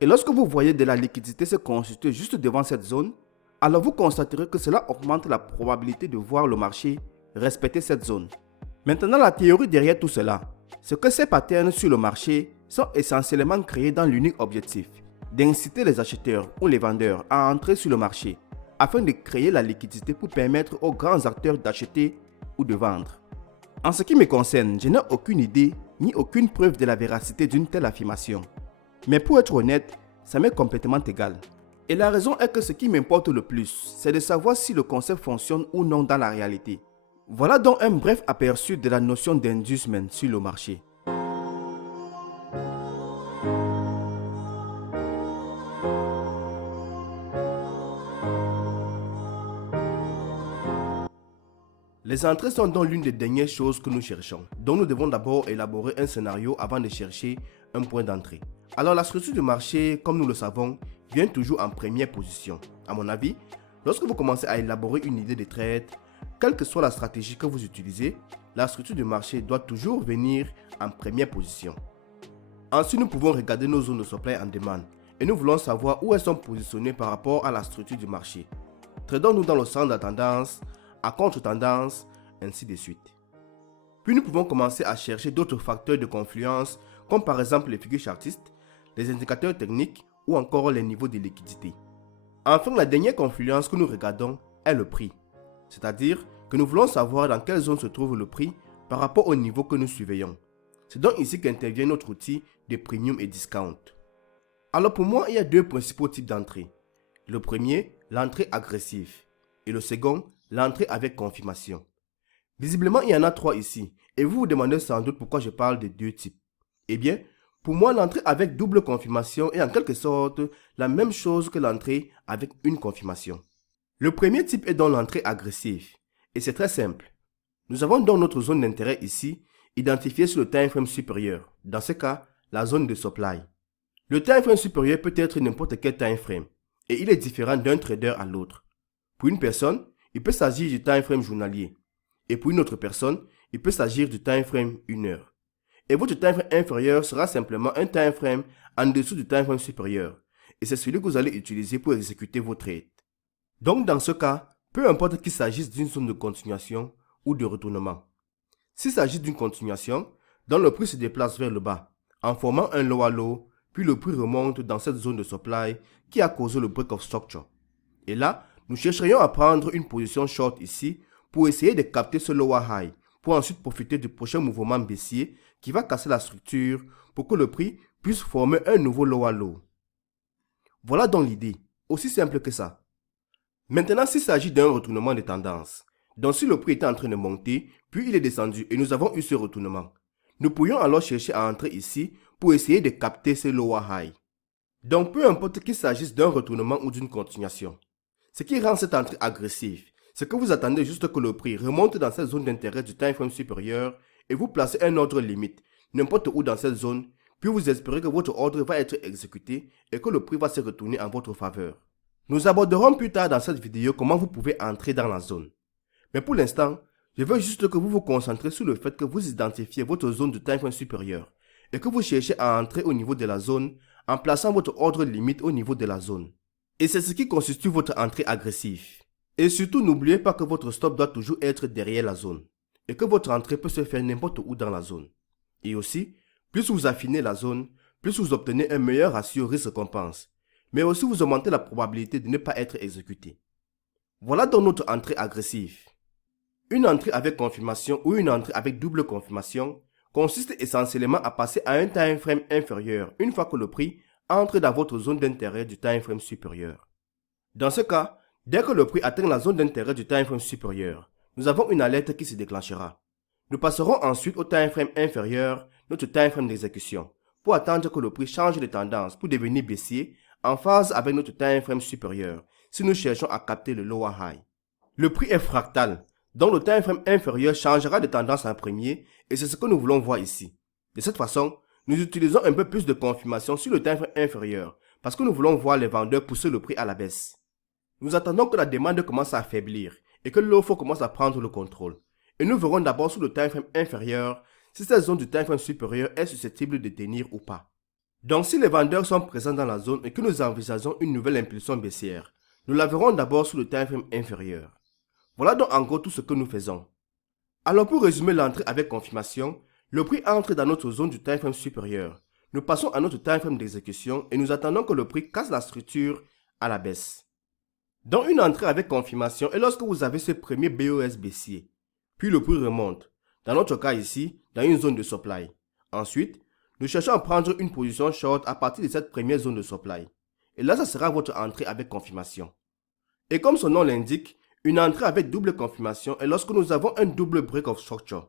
Et lorsque vous voyez de la liquidité se constituer juste devant cette zone, alors vous constaterez que cela augmente la probabilité de voir le marché respecter cette zone. Maintenant, la théorie derrière tout cela, c'est que ces patterns sur le marché sont essentiellement créés dans l'unique objectif d'inciter les acheteurs ou les vendeurs à entrer sur le marché afin de créer la liquidité pour permettre aux grands acteurs d'acheter ou de vendre. En ce qui me concerne, je n'ai aucune idée ni aucune preuve de la véracité d'une telle affirmation. Mais pour être honnête, ça m'est complètement égal. Et la raison est que ce qui m'importe le plus, c'est de savoir si le concept fonctionne ou non dans la réalité. Voilà donc un bref aperçu de la notion d'inducement sur le marché. Les entrées sont donc l'une des dernières choses que nous cherchons. Donc nous devons d'abord élaborer un scénario avant de chercher un point d'entrée. Alors la structure du marché, comme nous le savons, vient toujours en première position. À mon avis, lorsque vous commencez à élaborer une idée de trade, quelle que soit la stratégie que vous utilisez, la structure du marché doit toujours venir en première position. Ensuite, nous pouvons regarder nos zones de supply en demande et nous voulons savoir où elles sont positionnées par rapport à la structure du marché. Tradons-nous dans le sens de la tendance, à contre-tendance, ainsi de suite. Puis nous pouvons commencer à chercher d'autres facteurs de confluence, comme par exemple les figures chartistes, les indicateurs techniques ou encore les niveaux de liquidité. Enfin, la dernière confluence que nous regardons est le prix. C'est-à-dire que nous voulons savoir dans quelle zone se trouve le prix par rapport au niveau que nous surveillons. C'est donc ici qu'intervient notre outil de premium et discount. Alors pour moi, il y a deux principaux types d'entrée. Le premier, l'entrée agressive. Et le second, l'entrée avec confirmation. Visiblement, il y en a trois ici. Et vous vous demandez sans doute pourquoi je parle de deux types. Eh bien, pour moi, l'entrée avec double confirmation est en quelque sorte la même chose que l'entrée avec une confirmation. Le premier type est donc l'entrée agressive. Et c'est très simple. Nous avons donc notre zone d'intérêt ici, identifiée sur le time frame supérieur. Dans ce cas, la zone de supply. Le time frame supérieur peut être n'importe quel time frame. Et il est différent d'un trader à l'autre. Pour une personne, il peut s'agir du time frame journalier. Et pour une autre personne, il peut s'agir du time frame 1 heure. Et votre time frame inférieur sera simplement un time frame en dessous du time frame supérieur. Et c'est celui que vous allez utiliser pour exécuter vos trades. Donc dans ce cas, peu importe qu'il s'agisse d'une zone de continuation ou de retournement. S'il s'agit d'une continuation, donc le prix se déplace vers le bas, en formant un lower low, puis le prix remonte dans cette zone de supply qui a causé le break of structure. Et là, nous chercherions à prendre une position short ici pour essayer de capter ce lower high, pour ensuite profiter du prochain mouvement baissier qui va casser la structure pour que le prix puisse former un nouveau lower low. Voilà donc l'idée, aussi simple que ça. Maintenant, s'il s'agit d'un retournement de tendance, donc si le prix était en train de monter, puis il est descendu et nous avons eu ce retournement, nous pourrions alors chercher à entrer ici pour essayer de capter ce lower high. Donc peu importe qu'il s'agisse d'un retournement ou d'une continuation, ce qui rend cette entrée agressive, c'est que vous attendez juste que le prix remonte dans cette zone d'intérêt du time frame supérieur et vous placez un ordre limite, n'importe où dans cette zone, puis vous espérez que votre ordre va être exécuté et que le prix va se retourner en votre faveur. Nous aborderons plus tard dans cette vidéo comment vous pouvez entrer dans la zone. Mais pour l'instant, je veux juste que vous vous concentrez sur le fait que vous identifiez votre zone du time frame supérieur et que vous cherchez à entrer au niveau de la zone en plaçant votre ordre limite au niveau de la zone. Et c'est ce qui constitue votre entrée agressive. Et surtout, n'oubliez pas que votre stop doit toujours être derrière la zone et que votre entrée peut se faire n'importe où dans la zone. Et aussi, plus vous affinez la zone, plus vous obtenez un meilleur ratio risque-récompense, mais aussi vous augmentez la probabilité de ne pas être exécuté. Voilà donc notre entrée agressive. Une entrée avec confirmation ou une entrée avec double confirmation consiste essentiellement à passer à un time frame inférieur une fois que le prix entre dans votre zone d'intérêt du time frame supérieur. Dans ce cas, dès que le prix atteint la zone d'intérêt du time frame supérieur, nous avons une alerte qui se déclenchera. Nous passerons ensuite au time frame inférieur, notre time frame d'exécution, pour attendre que le prix change de tendance pour devenir baissier en phase avec notre time frame supérieur si nous cherchons à capter le lower high. Le prix est fractal, donc le time frame inférieur changera de tendance en premier et c'est ce que nous voulons voir ici. De cette façon, nous utilisons un peu plus de confirmation sur le time frame inférieur parce que nous voulons voir les vendeurs pousser le prix à la baisse. Nous attendons que la demande commence à affaiblir et que l'offre commence à prendre le contrôle. Et nous verrons d'abord sur le time frame inférieur si cette zone du time frame supérieur est susceptible de tenir ou pas. Donc si les vendeurs sont présents dans la zone et que nous envisageons une nouvelle impulsion baissière, nous la verrons d'abord sur le time frame inférieur. Voilà donc en gros tout ce que nous faisons. Alors pour résumer l'entrée avec confirmation, le prix entre dans notre zone du time frame supérieur. Nous passons à notre time frame d'exécution et nous attendons que le prix casse la structure à la baisse. Donc une entrée avec confirmation est lorsque vous avez ce premier BOS baissier, puis le prix remonte, dans notre cas ici, dans une zone de supply. Ensuite, nous cherchons à prendre une position short à partir de cette première zone de supply. Et là, ça sera votre entrée avec confirmation. Et comme son nom l'indique, une entrée avec double confirmation est lorsque nous avons un double break of structure.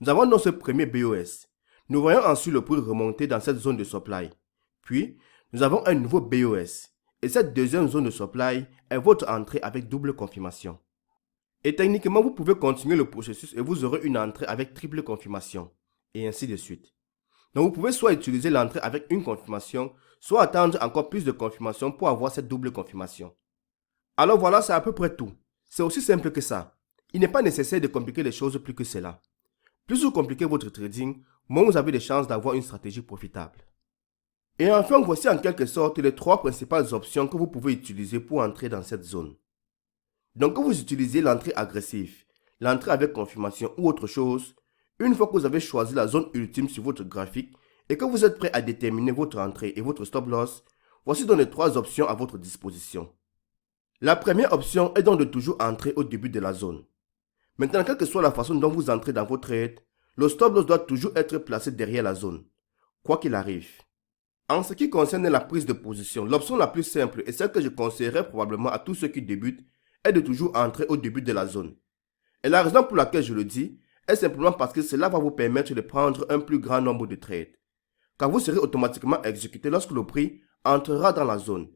Nous avons donc ce premier BOS. Nous voyons ensuite le prix remonter dans cette zone de supply. Puis, nous avons un nouveau BOS. Et cette deuxième zone de supply est votre entrée avec double confirmation. Et techniquement, vous pouvez continuer le processus et vous aurez une entrée avec triple confirmation. Et ainsi de suite. Donc vous pouvez soit utiliser l'entrée avec une confirmation, soit attendre encore plus de confirmation pour avoir cette double confirmation. Alors voilà, c'est à peu près tout. C'est aussi simple que ça. Il n'est pas nécessaire de compliquer les choses plus que cela. Plus vous compliquez votre trading, moins vous avez de chances d'avoir une stratégie profitable. Et enfin, voici en quelque sorte les trois principales options que vous pouvez utiliser pour entrer dans cette zone. Donc que vous utilisez l'entrée agressive, l'entrée avec confirmation ou autre chose, une fois que vous avez choisi la zone ultime sur votre graphique et que vous êtes prêt à déterminer votre entrée et votre stop loss, voici donc les trois options à votre disposition. La première option est donc de toujours entrer au début de la zone. Maintenant, quelle que soit la façon dont vous entrez dans votre trade, le stop loss doit toujours être placé derrière la zone, quoi qu'il arrive. En ce qui concerne la prise de position, l'option la plus simple et celle que je conseillerais probablement à tous ceux qui débutent est de toujours entrer au début de la zone. Et la raison pour laquelle je le dis est simplement parce que cela va vous permettre de prendre un plus grand nombre de trades, car vous serez automatiquement exécuté lorsque le prix entrera dans la zone.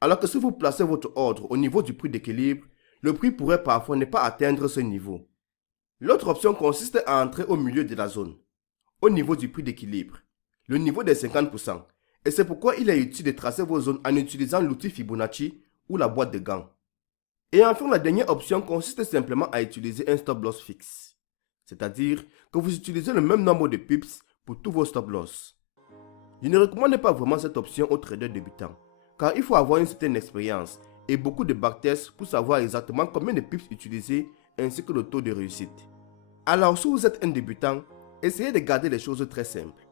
Alors que si vous placez votre ordre au niveau du prix d'équilibre, le prix pourrait parfois ne pas atteindre ce niveau. L'autre option consiste à entrer au milieu de la zone, au niveau du prix d'équilibre, le niveau des 50%. Et c'est pourquoi il est utile de tracer vos zones en utilisant l'outil Fibonacci ou la boîte de gants. Et enfin, la dernière option consiste simplement à utiliser un stop loss fixe. C'est-à-dire que vous utilisez le même nombre de pips pour tous vos stop loss. Je ne recommande pas vraiment cette option aux traders débutants, car il faut avoir une certaine expérience et beaucoup de backtests pour savoir exactement combien de pips utiliser ainsi que le taux de réussite. Alors si vous êtes un débutant, essayez de garder les choses très simples.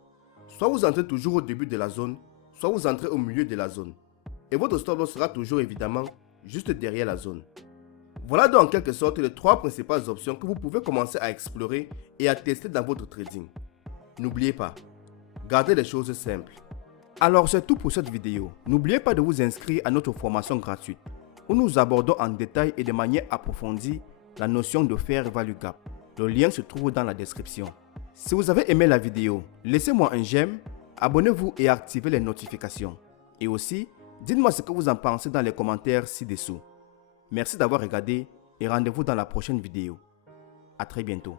Soit vous entrez toujours au début de la zone, soit vous entrez au milieu de la zone. Et votre stop loss sera toujours évidemment juste derrière la zone. Voilà donc en quelque sorte les 3 principales options que vous pouvez commencer à explorer et à tester dans votre trading. N'oubliez pas, gardez les choses simples. Alors c'est tout pour cette vidéo. N'oubliez pas de vous inscrire à notre formation gratuite où nous abordons en détail et de manière approfondie la notion de Fair Value Gap. Le lien se trouve dans la description. Si vous avez aimé la vidéo, laissez-moi un j'aime, abonnez-vous et activez les notifications. Et aussi, dites-moi ce que vous en pensez dans les commentaires ci-dessous. Merci d'avoir regardé et rendez-vous dans la prochaine vidéo. À très bientôt.